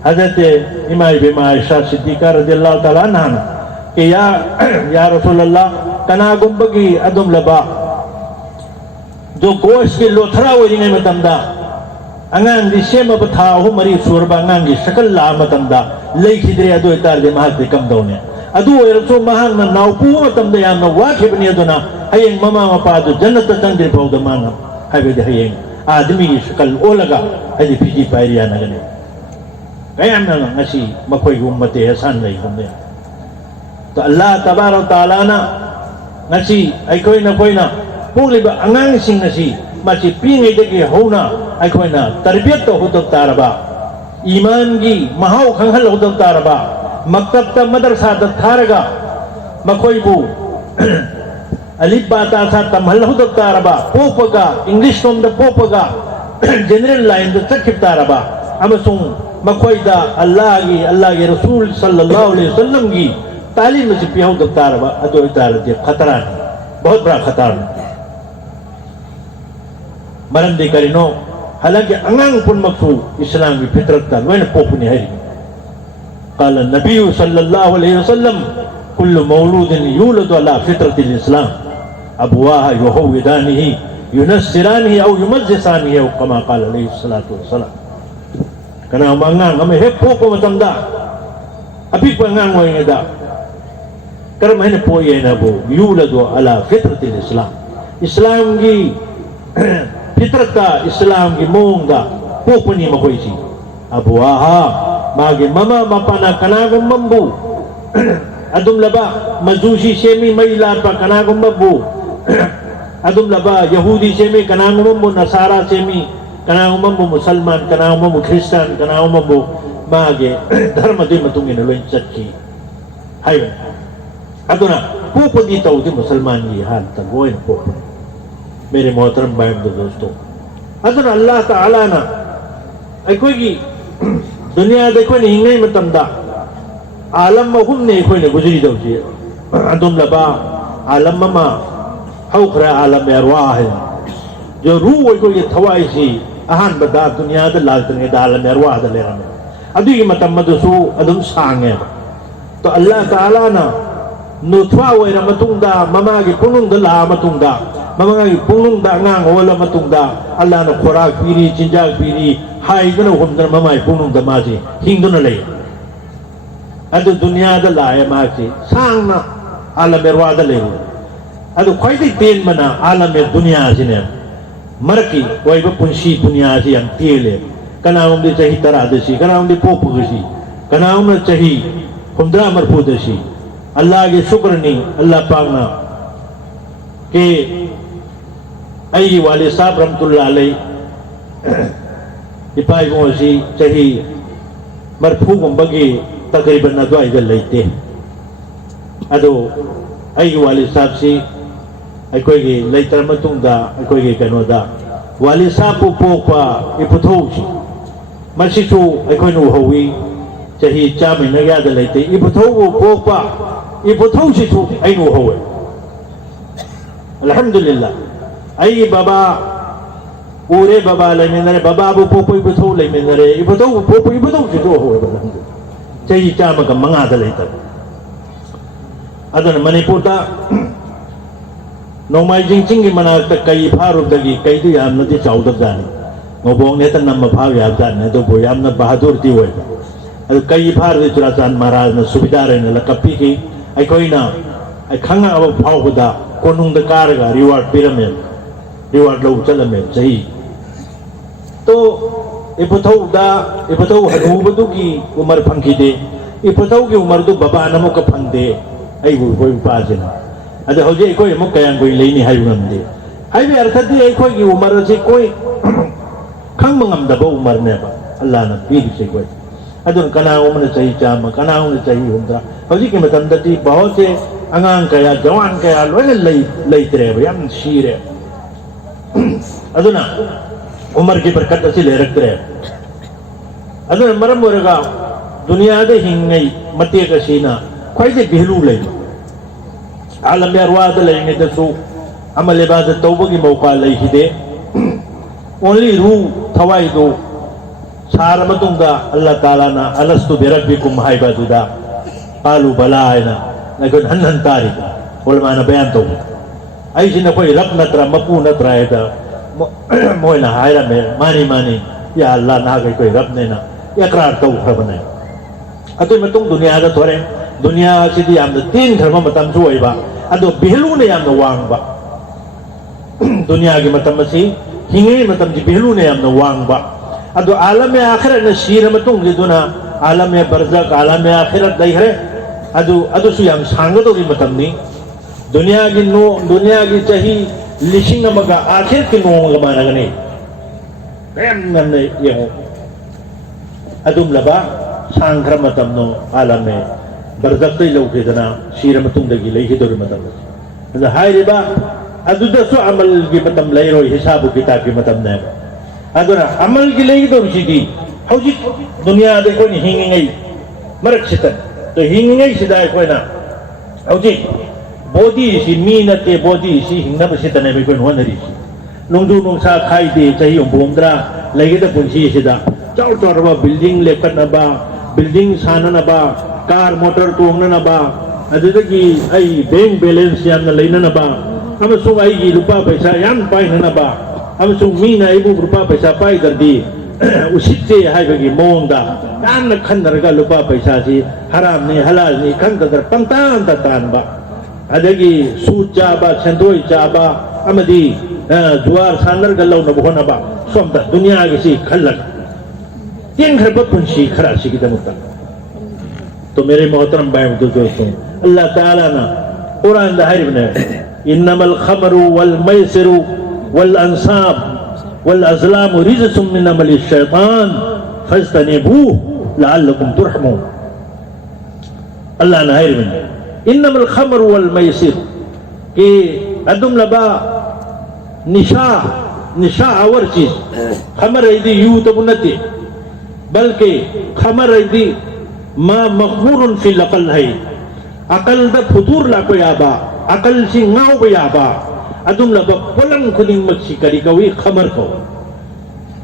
हजरत इमाम बिमा आयशा सिद्दीका रदियल्लाहु ताला अन्हा के या रसूल अल्लाह कना गुंबगी अदम लबा जो गोश के लोथरा ओरिंगे मतमदा अंगांग दि सेम बथा हो मरी सुरबा अंगांग की शकल ला मतमदा लई खिदरे अदो तार दे महक दे कम दोने अदु एरसो महक न नाउपू मतमदा या न वाखे बनी अदुना हयेंग ममा मपा दो जन्नत तंदिर पौद मांग हबे दे हयेंग आदमी की शकल ओ लगा हदी फिजी पायरिया नगने कयाम ना ngasi makoy ummate hasan lay kumya to Allah tabaraka taala na ngasi ay koy na puli ba angang sing ngasi masi pingay degi hona ay koy na tarbiyat to hudok taraba iman gi mahaw khanghal hudok taraba maktab ta madrasa ta tharaga makoy bu alif ba ta sa tamhal hudok taraba popaga english tom da popaga general line da chakip taraba amasung मकोईदा अल्लाह के रसूल सल्लल्लाहु अलैहि वसल्लम की तालीम से पियाऊ दफ्तार अदो इतार दे खतरा बहुत बड़ा खतरा मरम दे करिनो हालांकि अंगांग पुन मकसू इस्लाम की फितरत का लोन पोपनी है قال النبي صلى الله عليه وسلم كل مولود يولد على فطرة الإسلام أبواه يهودانه ينصرانه أو يمجسانه أو كما قال عليه الصلاة والسلام karena mangang kami hepo ko matanda api pangang wa ngada karena mahne poye na bo yuladu ala fitratil islam gi fitrata islam gi monga popuni makoisi abuaha magi mama mapana kanagum mambu adum laba majusi semi maila pa kanagum mambu adum laba yahudi semi kanagum mambu nasara semi kana umambu musalman kana umambu kristan kana umambu mage dharma di matungin loin chakki hai aduna popo di tau di musalman yi hal ta goin popo mere mohtram bhai dosto aduna allah taala na ai koi gi dunia de koi ni ngai matamda alam ma hum ne koi ne gujri dau ji adum laba alam ma haukhra alam arwah जो रूह को ये थवाई सी अहान बदा दुनिया the लालतने दाल में अरवा the लेरा में अभी के मतलब मदसु अदम सांगे तो अल्लाह ताला ना नुथवा वेरा मतुंगा ममा की पुनुंग द ला मतुंगा ममा की पुनुंग द ngang ओला मतुंगा अल्लाह ना खुराक पीरी चिंजाक पीरी हाई गन हुमदर ममा की पुनुंग द माजी हिंदुन ले अदु दुनिया द लाए माजी सांगना आलम अरवा द ले अदु ख्वाइदी तेन मना आलम दुनिया जिने मरकी वही पुंशी दुनिया से हम तेले कनाउम दे चाहिए तरह दशी कनाउम दे पोप गशी कनाउम न चाहिए हुमदरा मरफू दशी अल्लाह के शुक्र नहीं अल्लाह पाकना के आई वाले साहब रहमतुल्लाह अलैह इपाई मोसी चाहिए मरफू गुम्बगे तकरीबन नदवाई गल लेते अदो आई वाले साहब से अखोई लेतर मतुंगा अखोई कनोदा वाले साहब पोपा इपुथोची मसीसु अखोई नु होवी चाही चामी नगाद लेते इपुथो पोपा इपुथोची सु आई नु होवे अल्हम्दुलिल्लाह आई बाबा उरे बाबा लेमिनरे बाबा बु पोपो इपुथो लेमिनरे इपुथो पोपो इपुथोची तो होवे अल्हम्दुलिल्लाह चाही चाम का मंगा द लेते अदन मणिपुर नोमाइजिंग चिंगी मना कई फारुदगी कई दी यामनदी चाउदब जानी नोबोंग ने तन नम्म फाव याब जाने तो बो यामन बहादुर ती होएगा अल कई फार दे चुराचान महाराज ने सुविधा रहने लकपी की आई कोई ना आई खंगा अब फाव खुदा कोनुंग द कारगा रिवार्ड पिरामिड रिवार्ड लो चल में सही तो इपथौ हनु बदु की उम्र फंकी दे इपथौ की उम्र तो बाबा नमो का फंग दे आई वो कोई पाजना अदे होजे कोई मुक कयां कोई लेनी हाय नमदे हाय बे अर्थ दी कोई की उम्र से कोई खंग मंगम दबो उम्र ने बा अल्लाह ने पीर से कोई अदुन कना उम्र चाहिए चाम कना उम्र चाहिए हुंदा होजी के मतम दती बहुत से अंगांग कया जवान कया लोने लई तरे याम शीरे अदुना उम्र की बरकत से ले रखते अदुन मरम मोरगा दुनिया दे हिंगई मते का सीना कोई से बेलू ले आलम अरवाद लेंगे दसु अमल इबादत तौबा की मौका लई दे ओनली रूह थवाई दो सार मतुंगा अल्लाह ताला ना अलस्तु बिरब्बिकुम हाइबादुदा कालू बला है ना लेकिन हन तारीख उलमा ने बयान तो आई जिन कोई रब नत्रा मपू नत्रा है दा मोयना हायरा में मानी या अल्लाह ना कोई रब ने ना इकरार तो खबने अतो में तुम दुनिया दा थोरे दुनिया सिदी याम तीन धर्म मतम जोइबा अदो बेलू ने याम वांगबा दुनिया की मतम से हिंगे मतम जी बेलू ने याम वांगबा अदो आलम आखिरत ने शीर मतुंग जिदुना आलम बरज़क आलम आखिरत दइहरे अदो सु याम सांगदो की मतम नी दुनिया की चाही लिशिंग मगा आखिर की नो गमाना गने एम नने ये अदुम लबा सांग्र मतम नो आलम बरज़क तै लौकेदना शीर मतुंग दगी लेहि दो मतम न हाय रिबा अदुदसु अमल की मतम लेरो हिसाब किताब की मतम ने अदुना अमल की लेहि दो सिदी हौजी दुनिया दे कोई हिंगई मरक सितन तो हिंगई सिदा कोई ना हौजी बॉडी सी मी नते बॉडी सी हिंगना बसितने बे कोई होनरी नोंदु नोंसा खाइदे चाहि बोमद्रा लेहि द पुंसी सिदा चाउ तोरबा बिल्डिंग लेकनबा बिल्डिंग साननबा कार मोटर तोंगनबा अदुदगी आई बैंक बैलेंस याम लेननबा अमसुंग आई की रुपा पैसा याम पाइननबा अमसुंग मी ना इबु रुपा पैसा पाइ दर्दी उसिते हाइबगी मोंदा याम खनरगा रुपा पैसा सी हराम ने हलाल ने खंदर पंतान तानबा अदगी सूद चाबा छंदोई चाबा अमदी जुआर सानर गल्लो न होनबा सोमता दुनिया की सी खलक तीन घर पर पुंशी खरा सी की दमुता तो मेरे मोहतरम भाई दोस्तों अल्लाह ताला ना कुरान दाहिर ने इन्नमल खमरु वल मैसिरु वल अंसाब वल अज़लाम रिज़्क़ुम मिन अमलि शैतान फज्तनिबू लअल्लकुम तुरहमून अल्लाह दाहिर ने इन्नमल खमरु वल मैसिर के अदुम लबा निशा और चीज खमर इदी यू तो बुनती बल्कि खमर इदी मा मखबूरुन फिल अकल है अकल द फुतूर ला को याबा अकल सी गाव को याबा अदुम लबा पोलम खुदिंग मक्सी करी कवी खमर को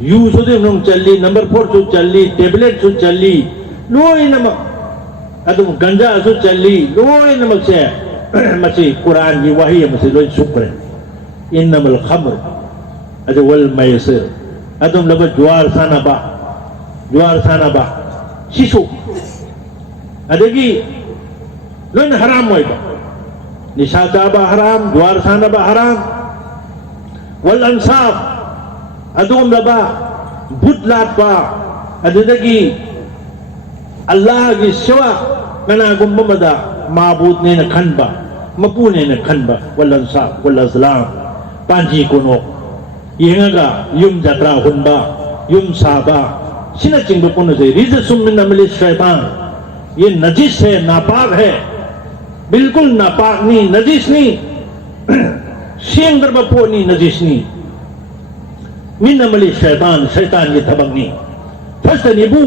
यू सुदे नम चली नंबर 4 सु चली टेबलेट सु चली लोई नमक अदुम गंजा सु चली लोई नमक से मची कुरान की वही मची लोई शुक्र इन्नमल खमर अदु वल मैसर अदुम लबा जुआर साना बा शिशु अदगी लोई हराम होइबा निशा चाबा हराम जुआर साना बा हराम वल अंसाब अदुम लबा बुतलात बा अदगी अल्लाह की सिवा कनागुम्बा मदा माबूद ने न खनबा मपू ने न खनबा वल अंसाब वल अज़लाम पांजी कोनो येंगा युम जत्रा हुनबा युम साबा सिना चिंगबो कोनो से रिजसुम मिन अमल शैतान ये नजिस है नापाक है बिल्कुल नापाक नहीं नजिस नहीं शेंग दरबा पो नहीं नजिस नहीं मिन अमल शैतान शैतान की थबक नहीं फस्तनिबू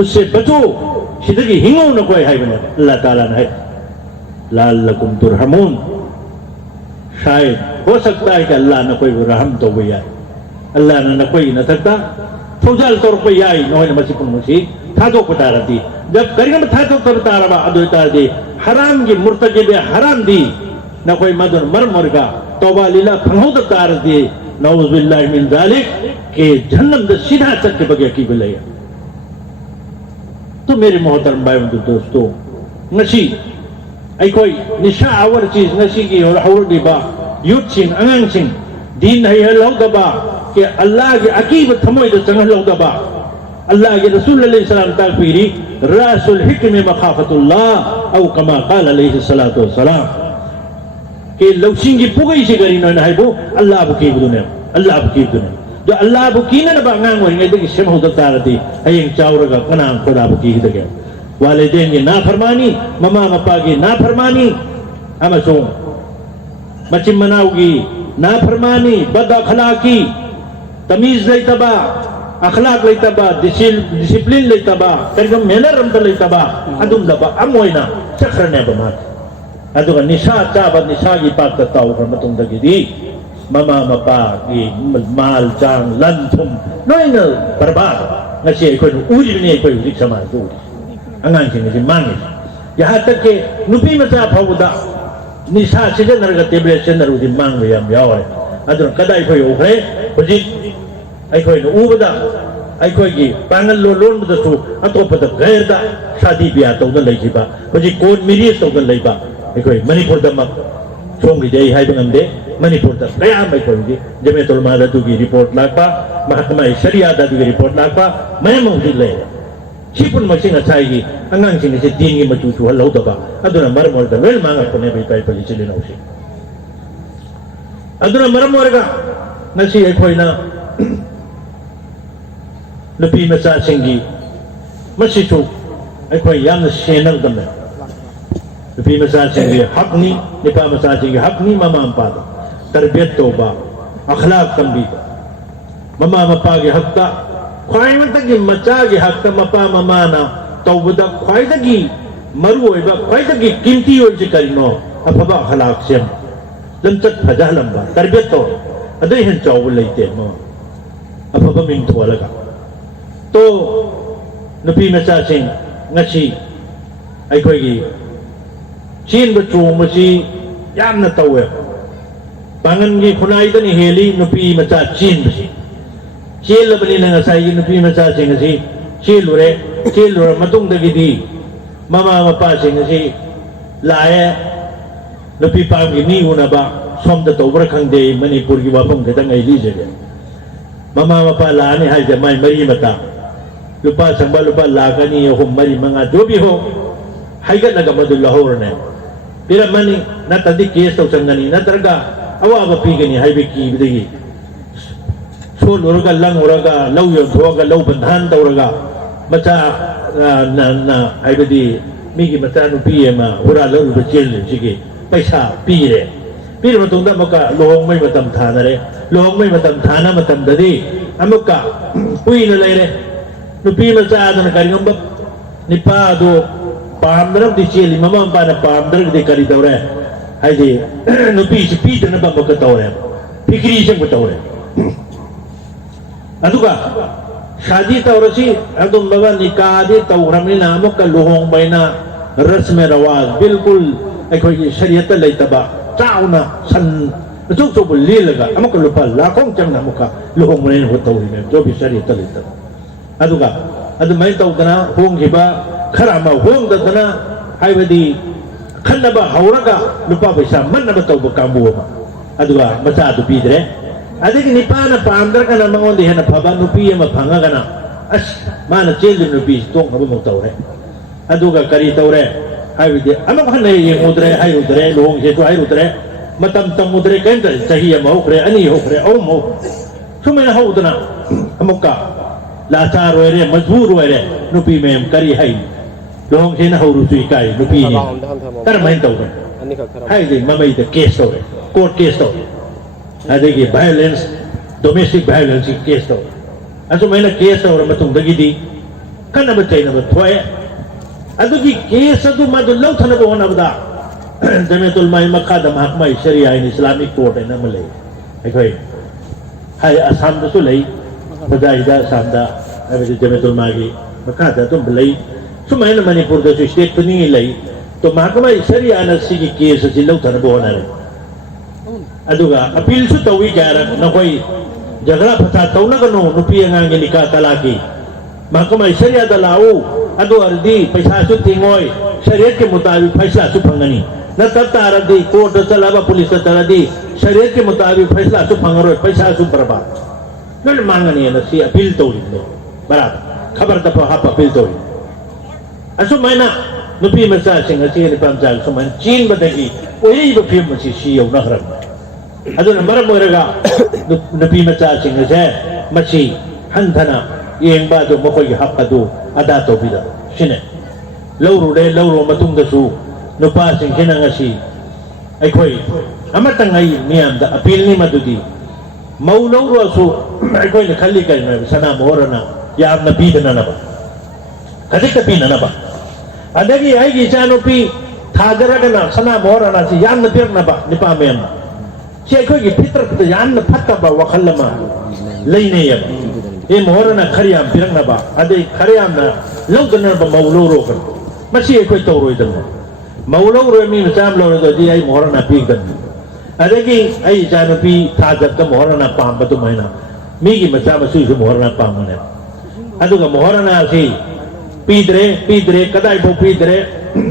उससे बचो सिदगी हिंगो न कोई है बने अल्लाह ताला ने है लाल्लकुम तुरहमून शायद हो सकता है कि अल्लाह ने कोई रहम तो हुई है अल्लाह ने कोई न सकता फौजल तौर पर आई नोय मसीपुन मसी थादो बता रही जब करीम थादो तो बता रहा अदोता दे हराम की मुर्तकिब हराम दी न कोई मदन मर मुर्गा तौबा लीला फंगो तार दे नऊज़ बिल्लाहि मिन ज़ालिक के जहन्नम दे सीधा तक के बगे की बिलया तो मेरे मोहतरम भाई दोस्तों नशी आई कोई निशा आवर चीज नशी की और हवर दी बा यूथ सिंह अंगंग सिंह दीन है लौ दबा के अल्लाह के अकीब थमोय द चंग लौ दबा अल्लाह के रसूल अलैहि सलाम ता पीरी रासुल हिक्म मखाफतुल्लाह औ कमा काल अलैहि सलातु वसलाम के लौसिंग की पुगई से करी न है वो अल्लाह बुकी दुने अल्लाह बुकी दुने जो अल्लाह बुकी न बा ngang वर ngai de sem ho da tarati hayeng chawraga kana khoda buki de वालिदैन की नाफरमानी ममा मपा की नाफरमानी अमसों मचिम मनाओगी नाफरमानी बद अखलाकी तमीज ले तबा अखलाक ले तबा डिसिप्लिन ले तबा करिगम मैनर रम ले तबा अदुम दबा अमोइना चखरने बमा अदुगा निशा चाबा निशा की पाक ताऊ कर मतुम दगी ममा मपा की माल जांग लंथुम नोइना बर्बाद ngasi ko uji ni ko uji sama ko angang sing si mangi यहाँ तक के नुपी मचा फाउदा निशा सिजन नरगा टेबलेट सेंटर उदी मांग यम यावे अदुन कदाई कोई ओखरे हुजि अखोय न उबदा अखोय की पांगल लो लोन बदसु अतोपद गैरदा शादी बिया तौद लैखिबा हुजि कोन मिरियस तौद लैबा अखोय मणिपुर दमा सोंगी दे हाय बंगमदे मणिपुर द कयाम अखोय की जमेतुल मादा दुगी रिपोर्ट लापा महात्मा शरिया दा दुगी रिपोर्ट लापा मैं मौजि ले चिपुन मसिंग असाई अंगांग सिंग से दीन की मचू चू हल्लो दबा अदुना मरमोर द वेल मांगा कोने बे पाई पली चिले नौसी अदुना मरमोर का नसी अखोइना नुपी मचा सिंगी मसिचू अखोइ याम सेनंग दमे नुपी मचा सिंगी हकनी निपा मचा सिंगी हकनी ममा मपा तरबियत तौबा अखलाक तंबी ममा मपा के हकता ख्वाइमतगी मचा की हक मपा ममाना तौबदा ख्वाइदगी मरु ओइबा ख्वाइदगी कीमती ओइजे करिनो अफबा अखलाक सेम लमचत फजा लंबा तरबियत तो अदे हन चाव लेते मो अफबा मिंग थोलगा तो नुपी मचा सिंग ngasi अखोगी चीन बचू मसी यामना तौवे पांगन की खुनाइदनी हेली नुपी मचा चीन बसी चेल बनी नंगा साई नुपी मचा सिंग सी चेल मतुंग दगी ममा मपा सिंग सी लाए नुपी पाम की नी उनबा सोम द तौबर खंगदे मणिपुर की वाफम खतंग आई लीजेगे ममा मपा लाने हाय जमाई मरी मता लुपा संबा लुपा लाकनी हो मरी मंगा जो भी हो हाइगत लगा मधु लाहौर ने फिर मनी न तदी केस तो संगनी न तरगा अवा बपी गनी हाइबे की बिदगी सो लोरगा लंग ओरगा लव यो धोगा लव बंधन तौरगा मचा ना हाइबदी मिगी मचा नुपी एमा हुरा लव बचेल सिगे पैसा पीरे पीर मतुंदा मका लोहंग मै मतम थानरे लोहंग मै मतम थाना मतम ददी अमुका पुई न लेरे नुपी मचा आदन करिगम निपा दो पामदरब दी चेली ममा पाना पामदरब दे करी दौरे हाइजे नुपी से पीदन बक तौरे फिक्री से तौरे अदुगा शादी तौरसी अदुम बाबा निकाह दे तौरमिना अमुक लुहोंग बैना रस्म रवाज बिल्कुल अखोई शरीयत लेतबा चाउना सन चुक चुक लीलगा अमुक लुपा लाखों चंगना मुका लुहोंग बैना हो तौरी में जो भी शरीयत लेतबा अदुगा अदुमाई तौदना होंगिबा खरामा होंगदना हाइबदी खन्नबा हौरगा लुपा पैसा मन्नबा तौबा कांबुमा अदुगा मचा दु पीदरे अदगी निपाना पामदरगना मंगोंदे हेना फबा नुपी अमा फंगगना अस माना चेलि नुपी तोंग हबु मो तौरे अदुगा करी तौरे हाइबदी अमक हने येंगुदरे हाइरुदरे लोंग जेतु हाइरुदरे मतम तमुदरे केंत चही अमा होखरे अनि होखरे औ मो सुमेना हौदना अमुका लाचार रोयरे मजबूर रोयरे नुपी मेम करी हाइ लोंग जेना हौरु सुई काई नुपी नि कर माइन तौरे हाइदे ममई द केस तौरे कोर्ट केस तौरे अदगी वायलेंस डोमेस्टिक वायलेंस केस तौरे असुमैना केस तौरे मतुंगदगी कन्नब चैनब थोए अदगी केस अदु मदु लौथनब होनबदा जमेतुल माई मखाद महकमा शरिया इन इस्लामिक कोर्ट एना मले अखोई हाय असम दसु लई बजाइदा सामदा अबे जमेतुल मागी मखाद तुम लई सुमैना मणिपुर दसु स्टेट तुनी लई तो महकमा शरिया न सिगी केस जि लौथनब होनरे अदुगा अपील सु तवी गार नकोई झगड़ा फसा तौनगनो नुपी अंगांगे निका तलाकी महकमा शरिया दलाऊ अदु अर्दी पैसा सु तिंगोय शरीयत के मुताबिक फैसला सु फंगनी न तब तारदी कोर्ट चलाबा पुलिस चलादी शरीयत के मुताबिक फैसला सु फंगरो पैसा सु बर्बाद नन मांगनी न सी अपील तौरी बराबर खबर दफा हाप अपील तौरी असु मैना नुपी मचा सिंग अछि नि पंचाल सुमन चीन बदगी ओई बफिम मसी सी यौ नहरम अदुना मरम ओरगा नुपी मचा सिंग से मसी हंथना येंबा दो मखोई हक अदु अदा तौबिदा सिने लौरुडे लौरो मतुंग दसु नुपा सिंग हिना ngasi अखोई अमतंग आई मियाम दा अपील नि मदुदी मौ लौरो सु अखोई ने खल्ली करिना सना मोरना याम नबीदना नबा कदिक पीना नबा अदगी आईगी चानुपी थागरगना सना मोरना सि याम नबीरनबा निपा मेम से अखोई फितरत याम फतबा वखलमा लेने यब ए मोरना खरियाम पिरंगनबा अदे खरियाम ना लौदनबा मौ लौरो कर मसी अखोई तौरोइदन मौ लौरो मी मचाम लौरो दि आई मोरना पीगदन अदगी आई चानुपी थाजत मोरना पामबदु मैना मीगी मचा मसु मोरना पामने अदुगा मोरना सी पीदरे कदाई बो पीदरे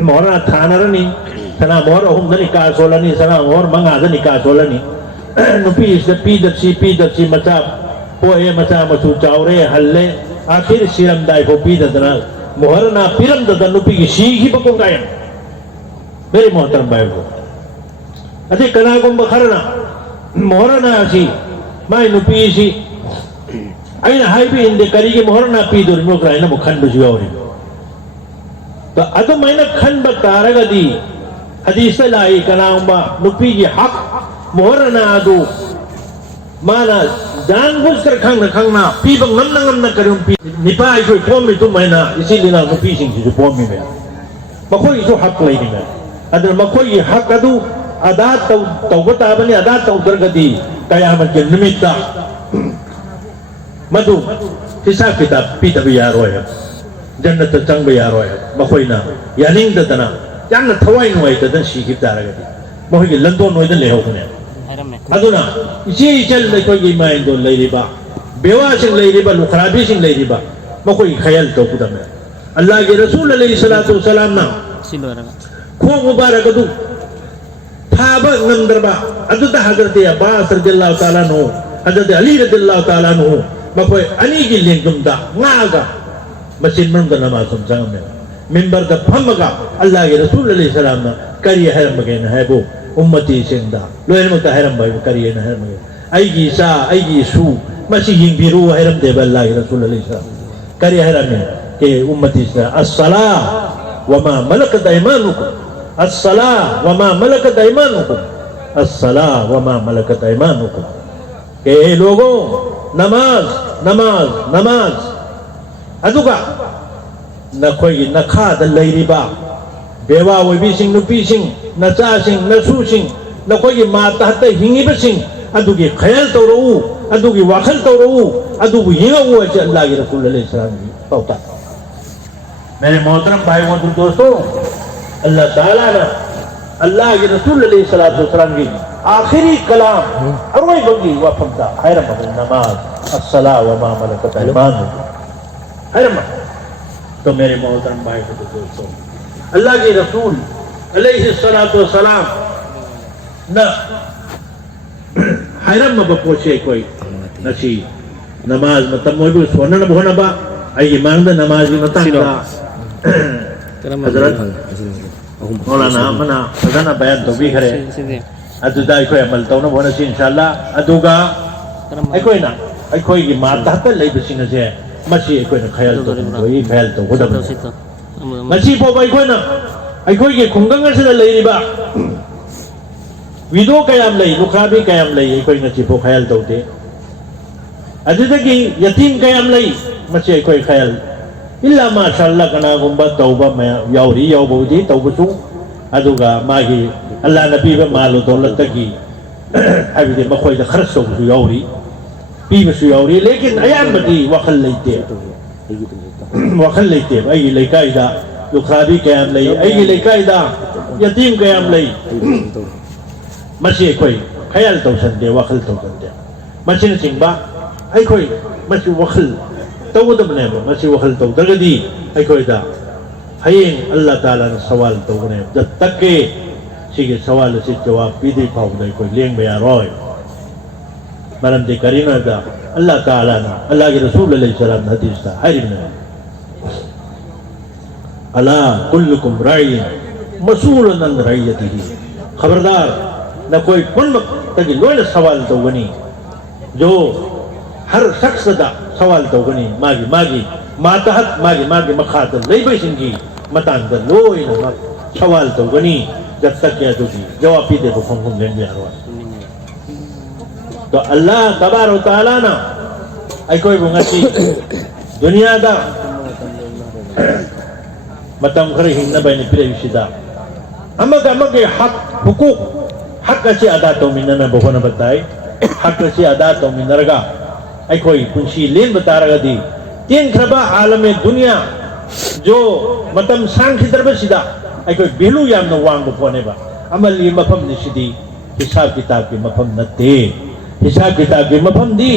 मोरना थानरनी सना मोर अहुम निका सोलनी सना मोर मंगा निका सोलनी नुपी से पीदसी मचा पोए मचा मसु चावरे हल्ले आखिर सिरम दाई बो पीदना मोहरना पिरम द नुपी की सीही बको गाय मेरे मोहतरम भाई को अति कना गुम बखरना मोहरना सी माई नुपी सी आइना हाइबी इंदे करी के मोहरना पी दो रिमोक्राइ ना मुखन बुझाओरी तो अदो मैंने खन बतारगदी हदीस लाई कनाउमा नुपी की हक मोहरना अदो माना जानबूझकर खंगना पीबंग नमना करूं पी निपा इसे फॉर्म में तो मैंने इसीलिए ना नुपी सिंह जो फॉर्म में मकोई जो हक लेनी में अदर मकोई हक अदो अदा तौबता बनी अदा तौदरगदी कयामत के निमित्त मधु हिसाब किताब पीता भी यार होया जन्नत चंग भी यार होया मकोई ना यानिंग दतना याना थवाई नुआई ददन शीखिब दारगदी मकोई के लंदो नोइदन ले होने अदुना इसी चल लेकोई की माइन दो लेरिबा बेवा सिंह लेरिबा लुखराबी सिंह लेरिबा मकोई ख्याल तो पुदम अल्लाह के रसूल अलैहि सलातु वसलाम ना खो मुबारक दु थाबा नंदरबा अदुदा हजरत अब्बास रदियल्लाहु ताला नो हजरत अली रदियल्लाहु ताला नो मकोई अनी की लिंगुमदा नागा मस्जिद में नमाज समझांग में मिंबर द फमगा अल्लाह के रसूल अलैहि सलाम ना करिए हरम बगेन है वो उम्मती सिंदा लोयर मत हरम भाई करिए ना हरम आईगी सा आईगी सु मसी यिंग हरम दे अल्लाह के रसूल अलैहि सलाम करिए हरम के उम्मती से अस्सला वमा मलकत अयमानुकुम अस्सला वमा मलकत अयमानुकुम अस्सला वमा मलकत अयमानुकुम के लोगों नमाज नमाज नमाज अदुगा नखोई नखा द लेरिबा बेवा ओइबिसिंग नुपिसिंग नचासिंग नसुसिंग नखोगी मा तहत हिंगिबसिंग अदुगी खयाल तौरऊ अदुगी वाखल तौरऊ अदुगु हिंगऊ अचे अल्लाह के रसूल अलैहि सलाम की पौता मेरे मोहतरम भाइयों और दोस्तों अल्लाह ताला ने अल्लाह के रसूल अलैहि सलाम की आखिरी कलाम अरवई बंगी वफमता हैरम नमाज अस्सला व मा मलकत ऐमानुकुम हैरम। तो मेरे मोहतरम भाइयों और दोस्तों अल्लाह के रसूल अलैहि सलाम न हैरम में बपोचे कोई नसी नमाज मतम मोइबु सोनन भोनबा आई मांगद नमाज की मतंगा हजरत मौलाना मना फजना बयान तो भी खरे अदुदा अखोय अमल तौन भोनसी इंशाअल्लाह अदुगा अखोयना अखोय की माता त लेबसिंग जे मसी अखोयना खयाल तो कोई खयाल तो होदब मसी पोबा अखोयना अखोय की खुंगंग से लेरिबा विदो कयाम लई लुखाबी कयाम लई अखोय ngasi po khayal tawde adudagi yatim kayam lay masi akoy khayal illa ma sha Allah kana gumba tawba ma yauri yawbudi tawbusu aduga magi Allah nabi ba malu dawlat tagi habide makoy da kharso bu yauri bi su yauri lekin ayam badi wakal layte ay laykaida lukhabi kayam lay ay laykaida yatim kayam lay masi akoy khayal tawsande wakal tawsande masi na singba अखोई मसी वखल तौदबने मसी वखल तौदगदी अखोईदा हयें अल्लाह ताला ने सवाल तौगने जब तक के सिगे सवाल से जवाब पीदे पाउदे कोई लेंग में यारोय मरम दे करीना दा अल्लाह ताला ना अल्लाह के रसूल अलैहि सलाम हदीस दा हरिने अला कुल्लुकुम राइन मसूलन अन रइयतिही खबरदार न कोई कुन तगी लोने सवाल तौगनी जो हर शख्स दा सवाल तौगनी मागी मागी मातहत मागी मागी मखात लेबै सिंगी मतान द लोय न सवाल तौगनी जब तक या दुगी जवाब पीदे को फंगुम लेन यारो तो अल्लाह तबारक तआला ना अखोय बुंगासी दुनिया दा मतम खरे हिंना बैनि प्रेविसिदा अमगे हक हुकूक हक से अदा तो मिनना बहोना बताए हक से अदा तो मिनरगा अखोई कुंसी लेन बतारगदी तीन खरबा आलम दुनिया जो मतम सांखि दरबसिदा अखोई बेलू याम न वांग पोनेबा अमली मफम निसिदी हिसाब किताब की मफम नते हिसाब किताब की मफम दी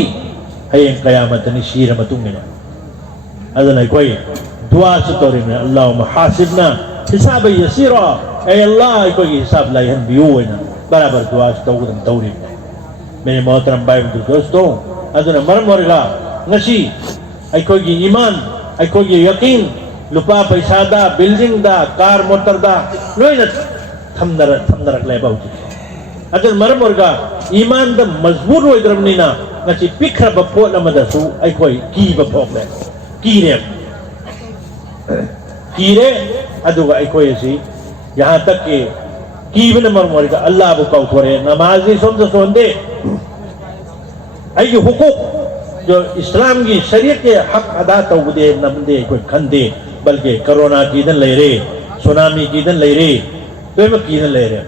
हयें कयामत नि शीर मतुंगना अदन अखोई दुआ से तोरिने अल्लाहुम्मा हासिबना हिसाब यसीरा ए अल्लाह अखोई हिसाब लायन बियोना बराबर दुआ से तौगदम तौरी मेरे मोहतरम भाई दोस्तों अदुना मरम वर्गा ngasi अखोगी ईमान अखोगी यकीन लुपा पैसा दा बिल्डिंग दा कार मोटर दा लोइना थमनरक लेबा उची अदुन मरम वर्गा ईमान दा मजबूत होइद्रमनिना ngasi पिखरा बपोट अमदसु अखोई की बपोक कीरे अदुगा अखोई सी यहां तक के कीबन मरम वर्गा अल्लाह बु कौथोरे नमाजी सोम सोंदे अगी हुकूक जो इस्लाम की शरीयत के हक अदा तौदे नमदे कोई खंदे बल्कि कोरोना की दिन ले रे सुनामी की दिन ले रे तो की दिन ले रे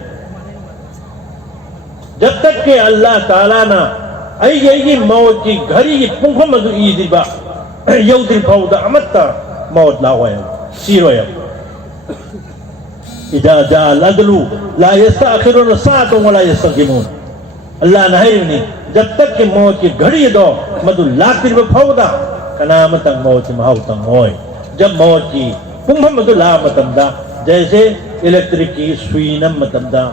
जब तक के अल्लाह ताला ना आई मौत की घड़ी की पुंख मधु ईदिबा यौदिन फौदा अमत्ता मौत लावाया सीरोया इदा जा लदलु ला यस्तअखिरुन साअतन वला यस्तक़िमून अल्लाह नहीं जब तक के मौत की घड़ी दो मधु लातिर फौदा कनाम तक मौत महाव तक मोय जब मौत की पुंभ मधु ला मतमदा जैसे इलेक्ट्रिक की सुईनम मतमदा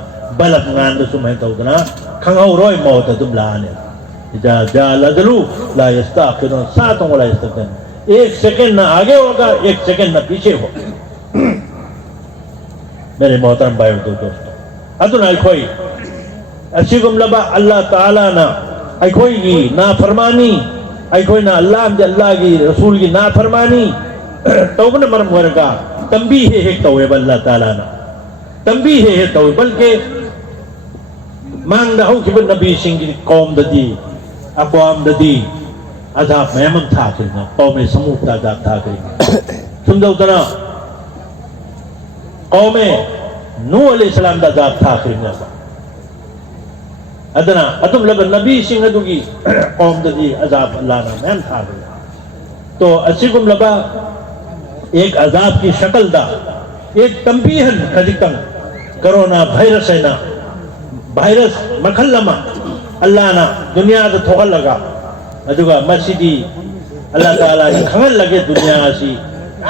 बलक गान सुमह तौदना खंगौ रोय मौत तुम लाने इजा जा लदलु ला यस्तअखिरुन साअतन वला यस्तक़िमून एक सेकंड ना आगे होगा एक सेकंड ना पीछे हो मेरे मोहतरम भाइयों दोस्तों अदुना कोई अशिगुम लबा अल्लाह ताला ना अखोई की नाफरमानी अखोई ना अल्लाह की रसूल की नाफरमानी तौबन मरम वर्गा तंबी है तौए अल्लाह ताला ना तंबी है तौए बल्कि मांग दा हो कि नबी सिंह की कौम ददी अक़वाम ददी अजाब महमम था करना कौम समूह अजाब था करना सुन दो तना कौम नू अलैहिस्सलाम दा अजाब था आखिर में अदना अतुम लब नबी सिंह दुगी कौम ददी अजाब अल्लाह ना मैन था तो असिकुम लबा एक अजाब की शक्ल दा एक तंबीहन खदिकम कोरोना वायरस है ना वायरस मखल्लमा अल्लाह ना दुनिया दा थोगल लगा अदुगा मस्जिदी अल्लाह ताला की खंगल लगे दुनिया सी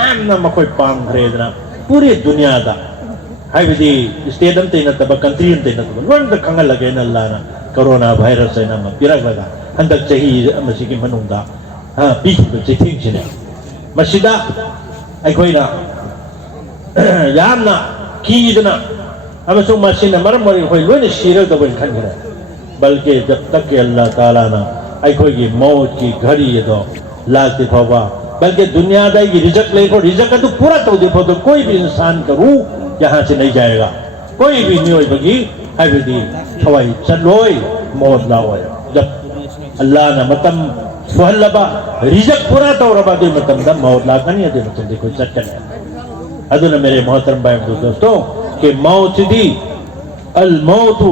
आम ना मकोई पाम खरेदना पूरी दुनिया दा हाइबदी स्टेटम ते नतब कंट्री ते नतब वन द खंगल लगे न अल्लाह ना कोरोना वायरस है ना पिरक लगा हंदक चही मस्जिदी मनुंदा हां पीक तो चिथिंग छिने मस्जिदा अखोइना यामना कीदना अमसुं मस्जिद मरम मरि होय लोने सिरक दबन खंगरे बल्कि जब तक कि अल्लाह ताला ना अखोई की मौत की घड़ी दो लाते फवा बल्कि दुनियादारी की रिजक ले को रिजक तो पूरा तो देखो तो कोई भी इंसान का रूह यहाँ से नहीं जाएगा कोई भी नहीं होई बगी है भी हवाई चलोई मौत लाओ जब अल्लाह ने मतम सुहलबा रिजक पूरा तो रबा दे मतम दा मौत ला कनी दे मतम देखो चक्कर है अदुन मेरे मोहतरम भाई दोस्तों कि मौत दी अल मौत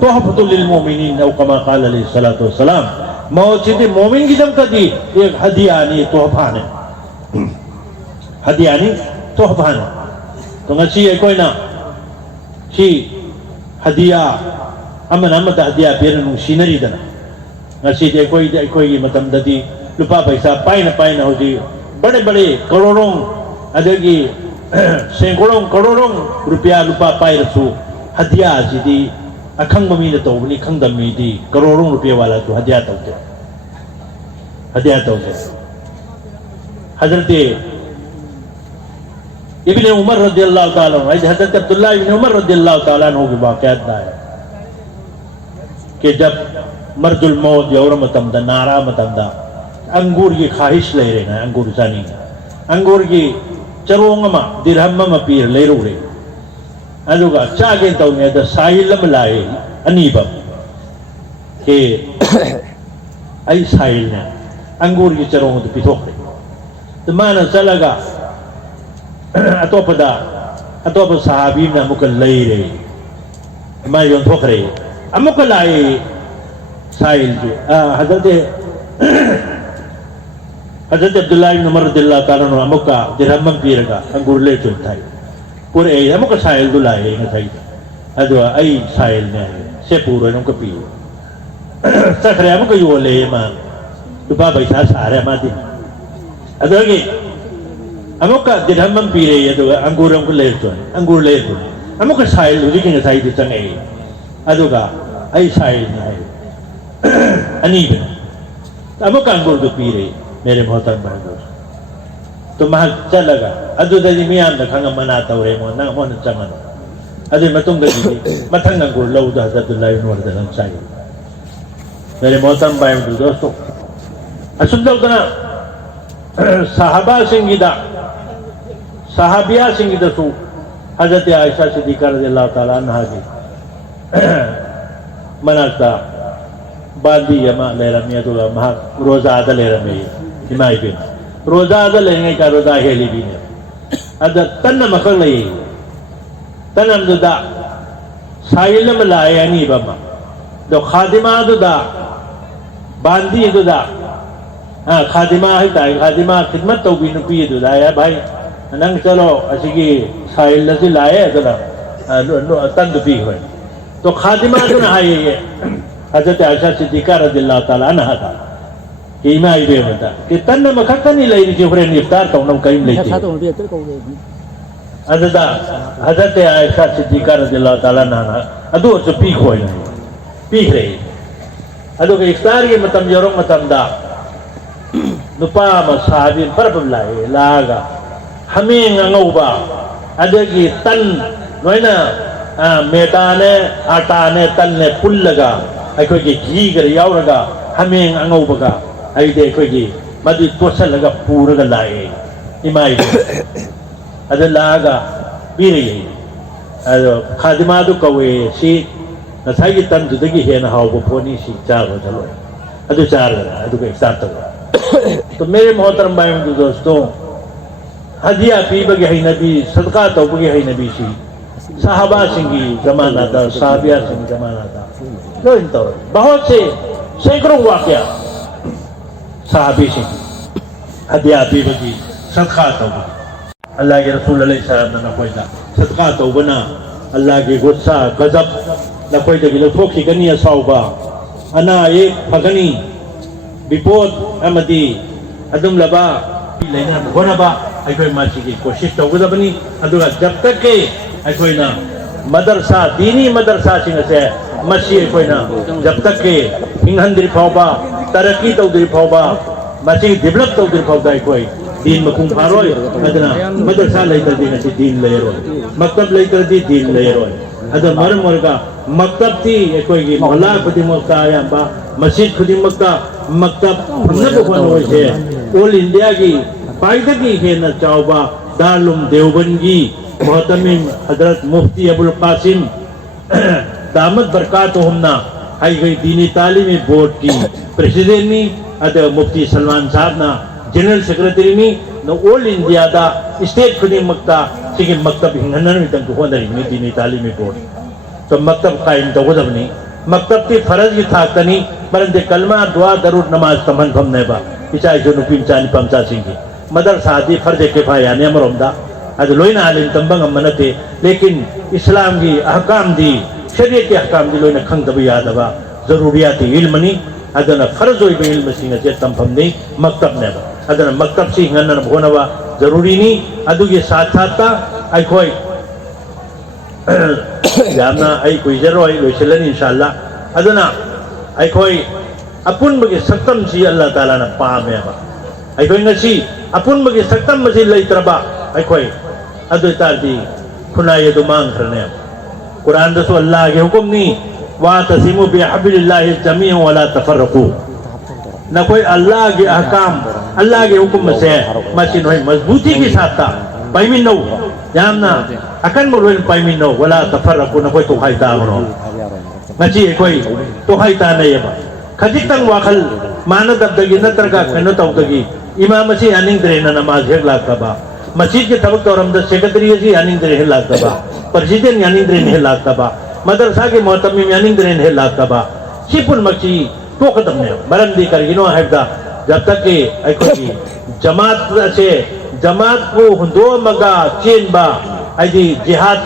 तोहफतुल लिल मोमिनीन औ कमा क़ाल अलैहि सलातु वस्सलाम मौत दी मोमिन की जम कर दी एक हदिया नहीं तोहफा ने हदिया नहीं तोहफा ने तो ngasi कोई ना सी हदिया अमन अमत हदिया बेरन नुसीनरी दना ngasi दे कोई मतम ददी लुपा पैसा पाइन होजी बड़े बड़े करोड़ों अदगी सैकड़ों करोड़ों रुपया लुपा पाई रसू हदिया जिदी अखंग ममी ने तो बनी खंग दमी दी करोड़ों रुपये वाला तो हदिया तो हजरत इब्ने उमर रज़ियल्लाहु ताला अन्हु हजरत अब्दुल्लाह इब्ने उमर रज़ियल्लाहु ताला अन्हु की वाक़यात है कि जब मर्जुल मौत यौर मतम दा नारा मतम दा अंगूर की ख्वाहिश ले रहे हैं अंगूर जानी अंगूर की चरोंगमा दिरहम पीर ले रे अदुगा चागे तो ने द साहिल लाए अनीबम के आई साहिल ने अंगूर की चरों तो पिथोक रहे तो माना चलगा अतोप साहबी ने अमुक लई रहे मैं यों थोक रहे अमुक लाए साहिल जो हजरत अब्दुल्लाह इब्न उमर रज़ियल्लाहु ताला अन्हु अमुक दिरहम पीर का अंगूर ले चुनता है पूरे अमुक साहिल दुलाए नथाई अदो आई साहिल ने से पूरे नुक पी सखरे अमुक यो ले मा दुबा बैसा सारे मादी अदो के अमुक दिरहम पीरे अदो अंगूर को ले चुन अंगूर ले चुन अमुक साहिल हुजी के नथाई दि चंगे अदो का आई साहिल ने अनी बे अमुक अंगूर को पीरे मेरे मोहतरम भाई दोस्त तो महा चलगा अदुदि मियाम द खंग मना तौरे मो ना मोन चंगन अदि मतुंग दि मथंग अंगुर लौ द हजरतुल्लाह इब्न उमर दन चाहिए मेरे मोहतरम भाई दोस्तों असुदना सहाबा सिंगिदा सहाबिया सिंगिदा सु हजरत आयशा सिद्दीका रज़ियल्लाहु ताला अन्हा जी मनाता बादी यमा ले रमिया तो महा रोजा अद ले रमे इमाई बिन रोजा अद लेंगे का रोजा हेली भी ने अद तन मखल नहीं तनम दुदा साइलम लाए यानी बमा दो खादिमा दुदा बांदी दुदा हाँ खादिमा है ताई खादिमा खिदमत तो भी नुपी दुदा या भाई नंग चलो असिकी साइल लसी लाए दुदा तन दुपी हुए तो खादिमा दुना है ये हजरत आयशा सिद्दीका रज़ियल्लाहु ताला अन्हा था कि इमाई बे मता कि तन मखकनी ले रही जोरे इफ्तार तो नम कहीं लेते हजरत आयशा सिद्दीका रज़ियल्लाहु ताला अन्हा अदो जो पीक होय पीक रही अदो के इफ्तार के मतम योरो मतम दा नुपा मसाबी परब लाए लागा हमें ngauba adagi tan noina meta ne ata ne tan ne pullaga अखोई की घी कर यावरगा हमें अंगौबगा अइदे अखोई की मदि तोसलगा पूरगा लाए इमाई अद लागा बिरे अदो खादिमा दु कवे सी नसाई तन जुदगी हेन हाव पोनी सी चारो चलो अदु चार अदु के साथ तो मेरे मोहतरम भाई दोस्तों हदिया पीबगे हैनबी सदका तौबगे हैनबी सी साहबा सिंगी जमाना था साहबिया सिंह जमाना था लोइन तो बहुत से सैकड़ों वाकया साहबी सिंह हदिया पीबगी सदका तौबगी अल्लाह के रसूल अलैहि सलाम ना कोई सदका तौबना अल्लाह के गुस्सा गजब ना कोई दगी लौथोखी गनी असौबा अना एक फगनी विपोद अमदी अदुम लबा लेना होनबा अखोई माची की कोशिश तौगदबनी अदुगा जब तक के अखोइना मदरसा दीनी मदरसा सिंह से मसी अखोइना जब तक के हिंगहंद्री फावबा तरक्की तौद्री फावबा मसी डेवलप तौद्री फावदा अखोई दीन मकुम फारोय अदना मदरसा लेतरदी नसी दीन लेरोय मकतब लेतरदी दीन लेरोय अदर मरम वर्गा मकतब ती अखोई मोहल्ला खुदिमक्ता आयाबा मस्जिद खुदिमक्ता मकतब फंगब होनोय से ऑल इंडिया की पाइदगी हेना चावबा दारुल देवबंदी मोहतमिम हजरत मुफ्ती अबुल कासिम दामद बरकातुहुमना आई गई दीनी तालीमी बोर्ड की प्रेसिडेंट नी अद मुफ्ती सलमान साहब ना जनरल सेक्रेटरी नी न ऑल इंडिया दा स्टेट खुदी मक्ता सिगे मकतब हिंगनन में तंग होनरी में दीनी तालीमी बोर्ड तो मकतब कायम तवदबनी मकतब की फर्ज की थाकनी परंतु कलमा दुआ दरूद नमाज तमन फमने बा इचाई जो नुपिन चानी पमचा सिंगी मदरसा दी फर्ज किफाया ने अमरमदा अद लोइना आलिम तंबंग मनते लेकिन इस्लाम की अहकाम दी शरीयत के अहकाम दी लोइना खंगदब यादबा जरूरियात इल्म नी अदना फर्ज होई बे इल्म सिंग जे तंफम नी मकतब ने अदना मकतब सी हनन होनबा जरूरी नी अदुगे साथ साथ अखोई यामना आई कोई जरोय लोइसलन इंशाअल्लाह अदना अखोई अपुनबगे सक्तम सी अल्लाह ताला ना पामेबा अखोई ngasi अपुनबगे सक्तम मसी लेत्रबा अखोई अदु तारदी खुनाय दु मांगखरने कुरान दसो अल्लाह के हुक्म नी वा तसिमु बिहबिलिल्लाहि जमीअन वला तफरकू ना कोई अल्लाह के अहकाम अल्लाह के हुक्म से मसी नोय मजबूती के साथ था पाइमिनो यामना अकन मोरन पाइमिनो वला तफरकू ना कोई तो खाइता हो मसी कोई तो खाइता नहीं बा खजितंग वाखल मानदबदगी नत्रगा कनो तौदगी इमाम से यानिंद्रे नमाज हेक लाकबा मस्जिद के तबक तौरमद सेक्रेटरी से यानिंद्रे हेक लाकबा प्रेसिडेंट यानिंद्रे हेक लाकबा मदरसा के मोहतमिम यानिंद्रे हेक लाकबा सिपुल मची तो खत्म ने मरंदी करगिनो हैदा जब तक के अखोई जमात से जमात को हुंदो मगा चेनबा आदि जिहाद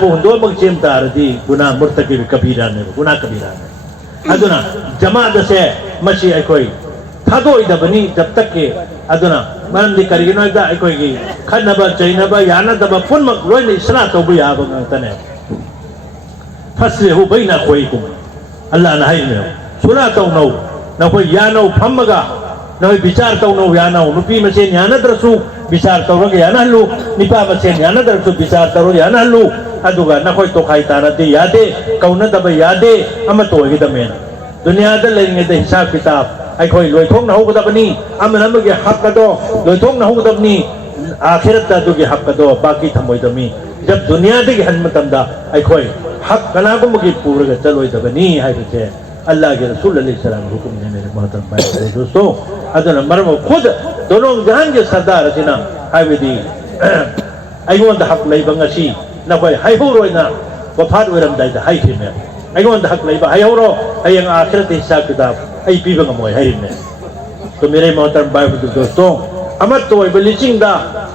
को हुंदो मग चेमता रदी गुनाह मुर्तकिब कबीरा ने गुनाह कबीरा ने अदुना जमात से मसी अखोई थादोइदबनी जब तक के अदुना मरंदी करिगिनो दा अखोई की खनबा चैनबा यानदबा पुनमक लोइन इसरा तौबु याबा ngtane फसलेहु बैना खोइकुम अल्लाह ना हाइने सुला तौनो ना कोई यानो फमगा ना विचार तौनो यानो नुपी मसेन यानद्रसु विचार तौरग यानहलु निपा मसेन यानद्रसु विचार तौरग यानहलु अदुगा ना कोई तो खाई तारदे यादे कौनदब यादे अम तोयगदमेना दुनिया द लेंगे द हिसाब किताब अखोई लोइथोंग ना होगदबनी अमन अमगे हकदो लोइथोंग ना होगदबनी आखिरत दुगे हकदो बाकी थमोइदमी जब दुनिया दे हनमतमदा अखोई हक कनागुमगे पूरग चलोइदबनी हाइबे अल्लाह के रसूल अलैहि सलाम हुक्म ने मेरे मोहतरम भाई दोस्तों अदन मरम खुद दोनों जहान के सरदार सिना हाइबेदी अइगोंद हक लेबंगसी ना कोई हाइहोरोइना वफात ओरमदाइ दा हाइथिमे अइगोंद हक लेबा हाइहोरो अयंग आखिरत हिसाब किताब आई पीबंग मोय हाइरिमे तो मेरे मोहतरम भाई दोस्तों अमत तो लिचिंग दा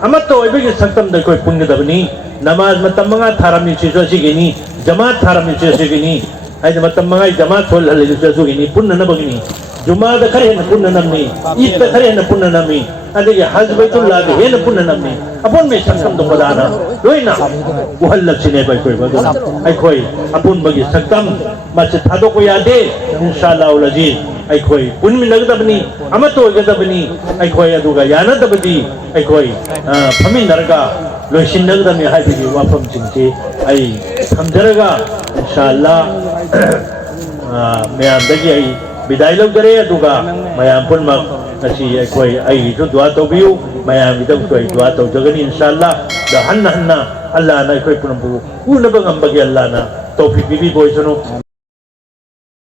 अमत तो के सक्तम दा कोई पुण्यदबनी नमाज मतम मंगा थारमी चिसो सिगिनी जमात थारमी चिसो सिगिनी आई मतम मंगा जमात सोल हले चिसो सिगिनी पुण्य न बगिनी जुमा द खरे न पुण्य नमनी ईद द खरे न पुण्य नमी अदे हज बैतुल्लाह दे हेन पुण्य नमनी अपन में सक्तम दो बदाना लोइना वहल सिने भाई कोई बदना आई कोई अपन बगी सक्तम मच थादो को यादे इंशाअल्लाह उल अजीज आई कोई पुण्य नगदबनी अमत होगदबनी आई कोई अदुगा यानदबदी आई कोई फमी नरगा लोइसिन नगदमी हाइबी वाफम सिंचे आई समझरगा इंशाअल्लाह मैं आंदगी आई विदाई लौजरे अदुगा मयाम पुनमक नसी अखोई आई जो दुआ तौबियु मयाम विदम कोई दुआ तौजगनी इंशाअल्लाह द हन्ना अल्लाह ना अखोई पुनमबु उनबंग अंबगी अल्लाह ना तौफीक बिबी बोइसनो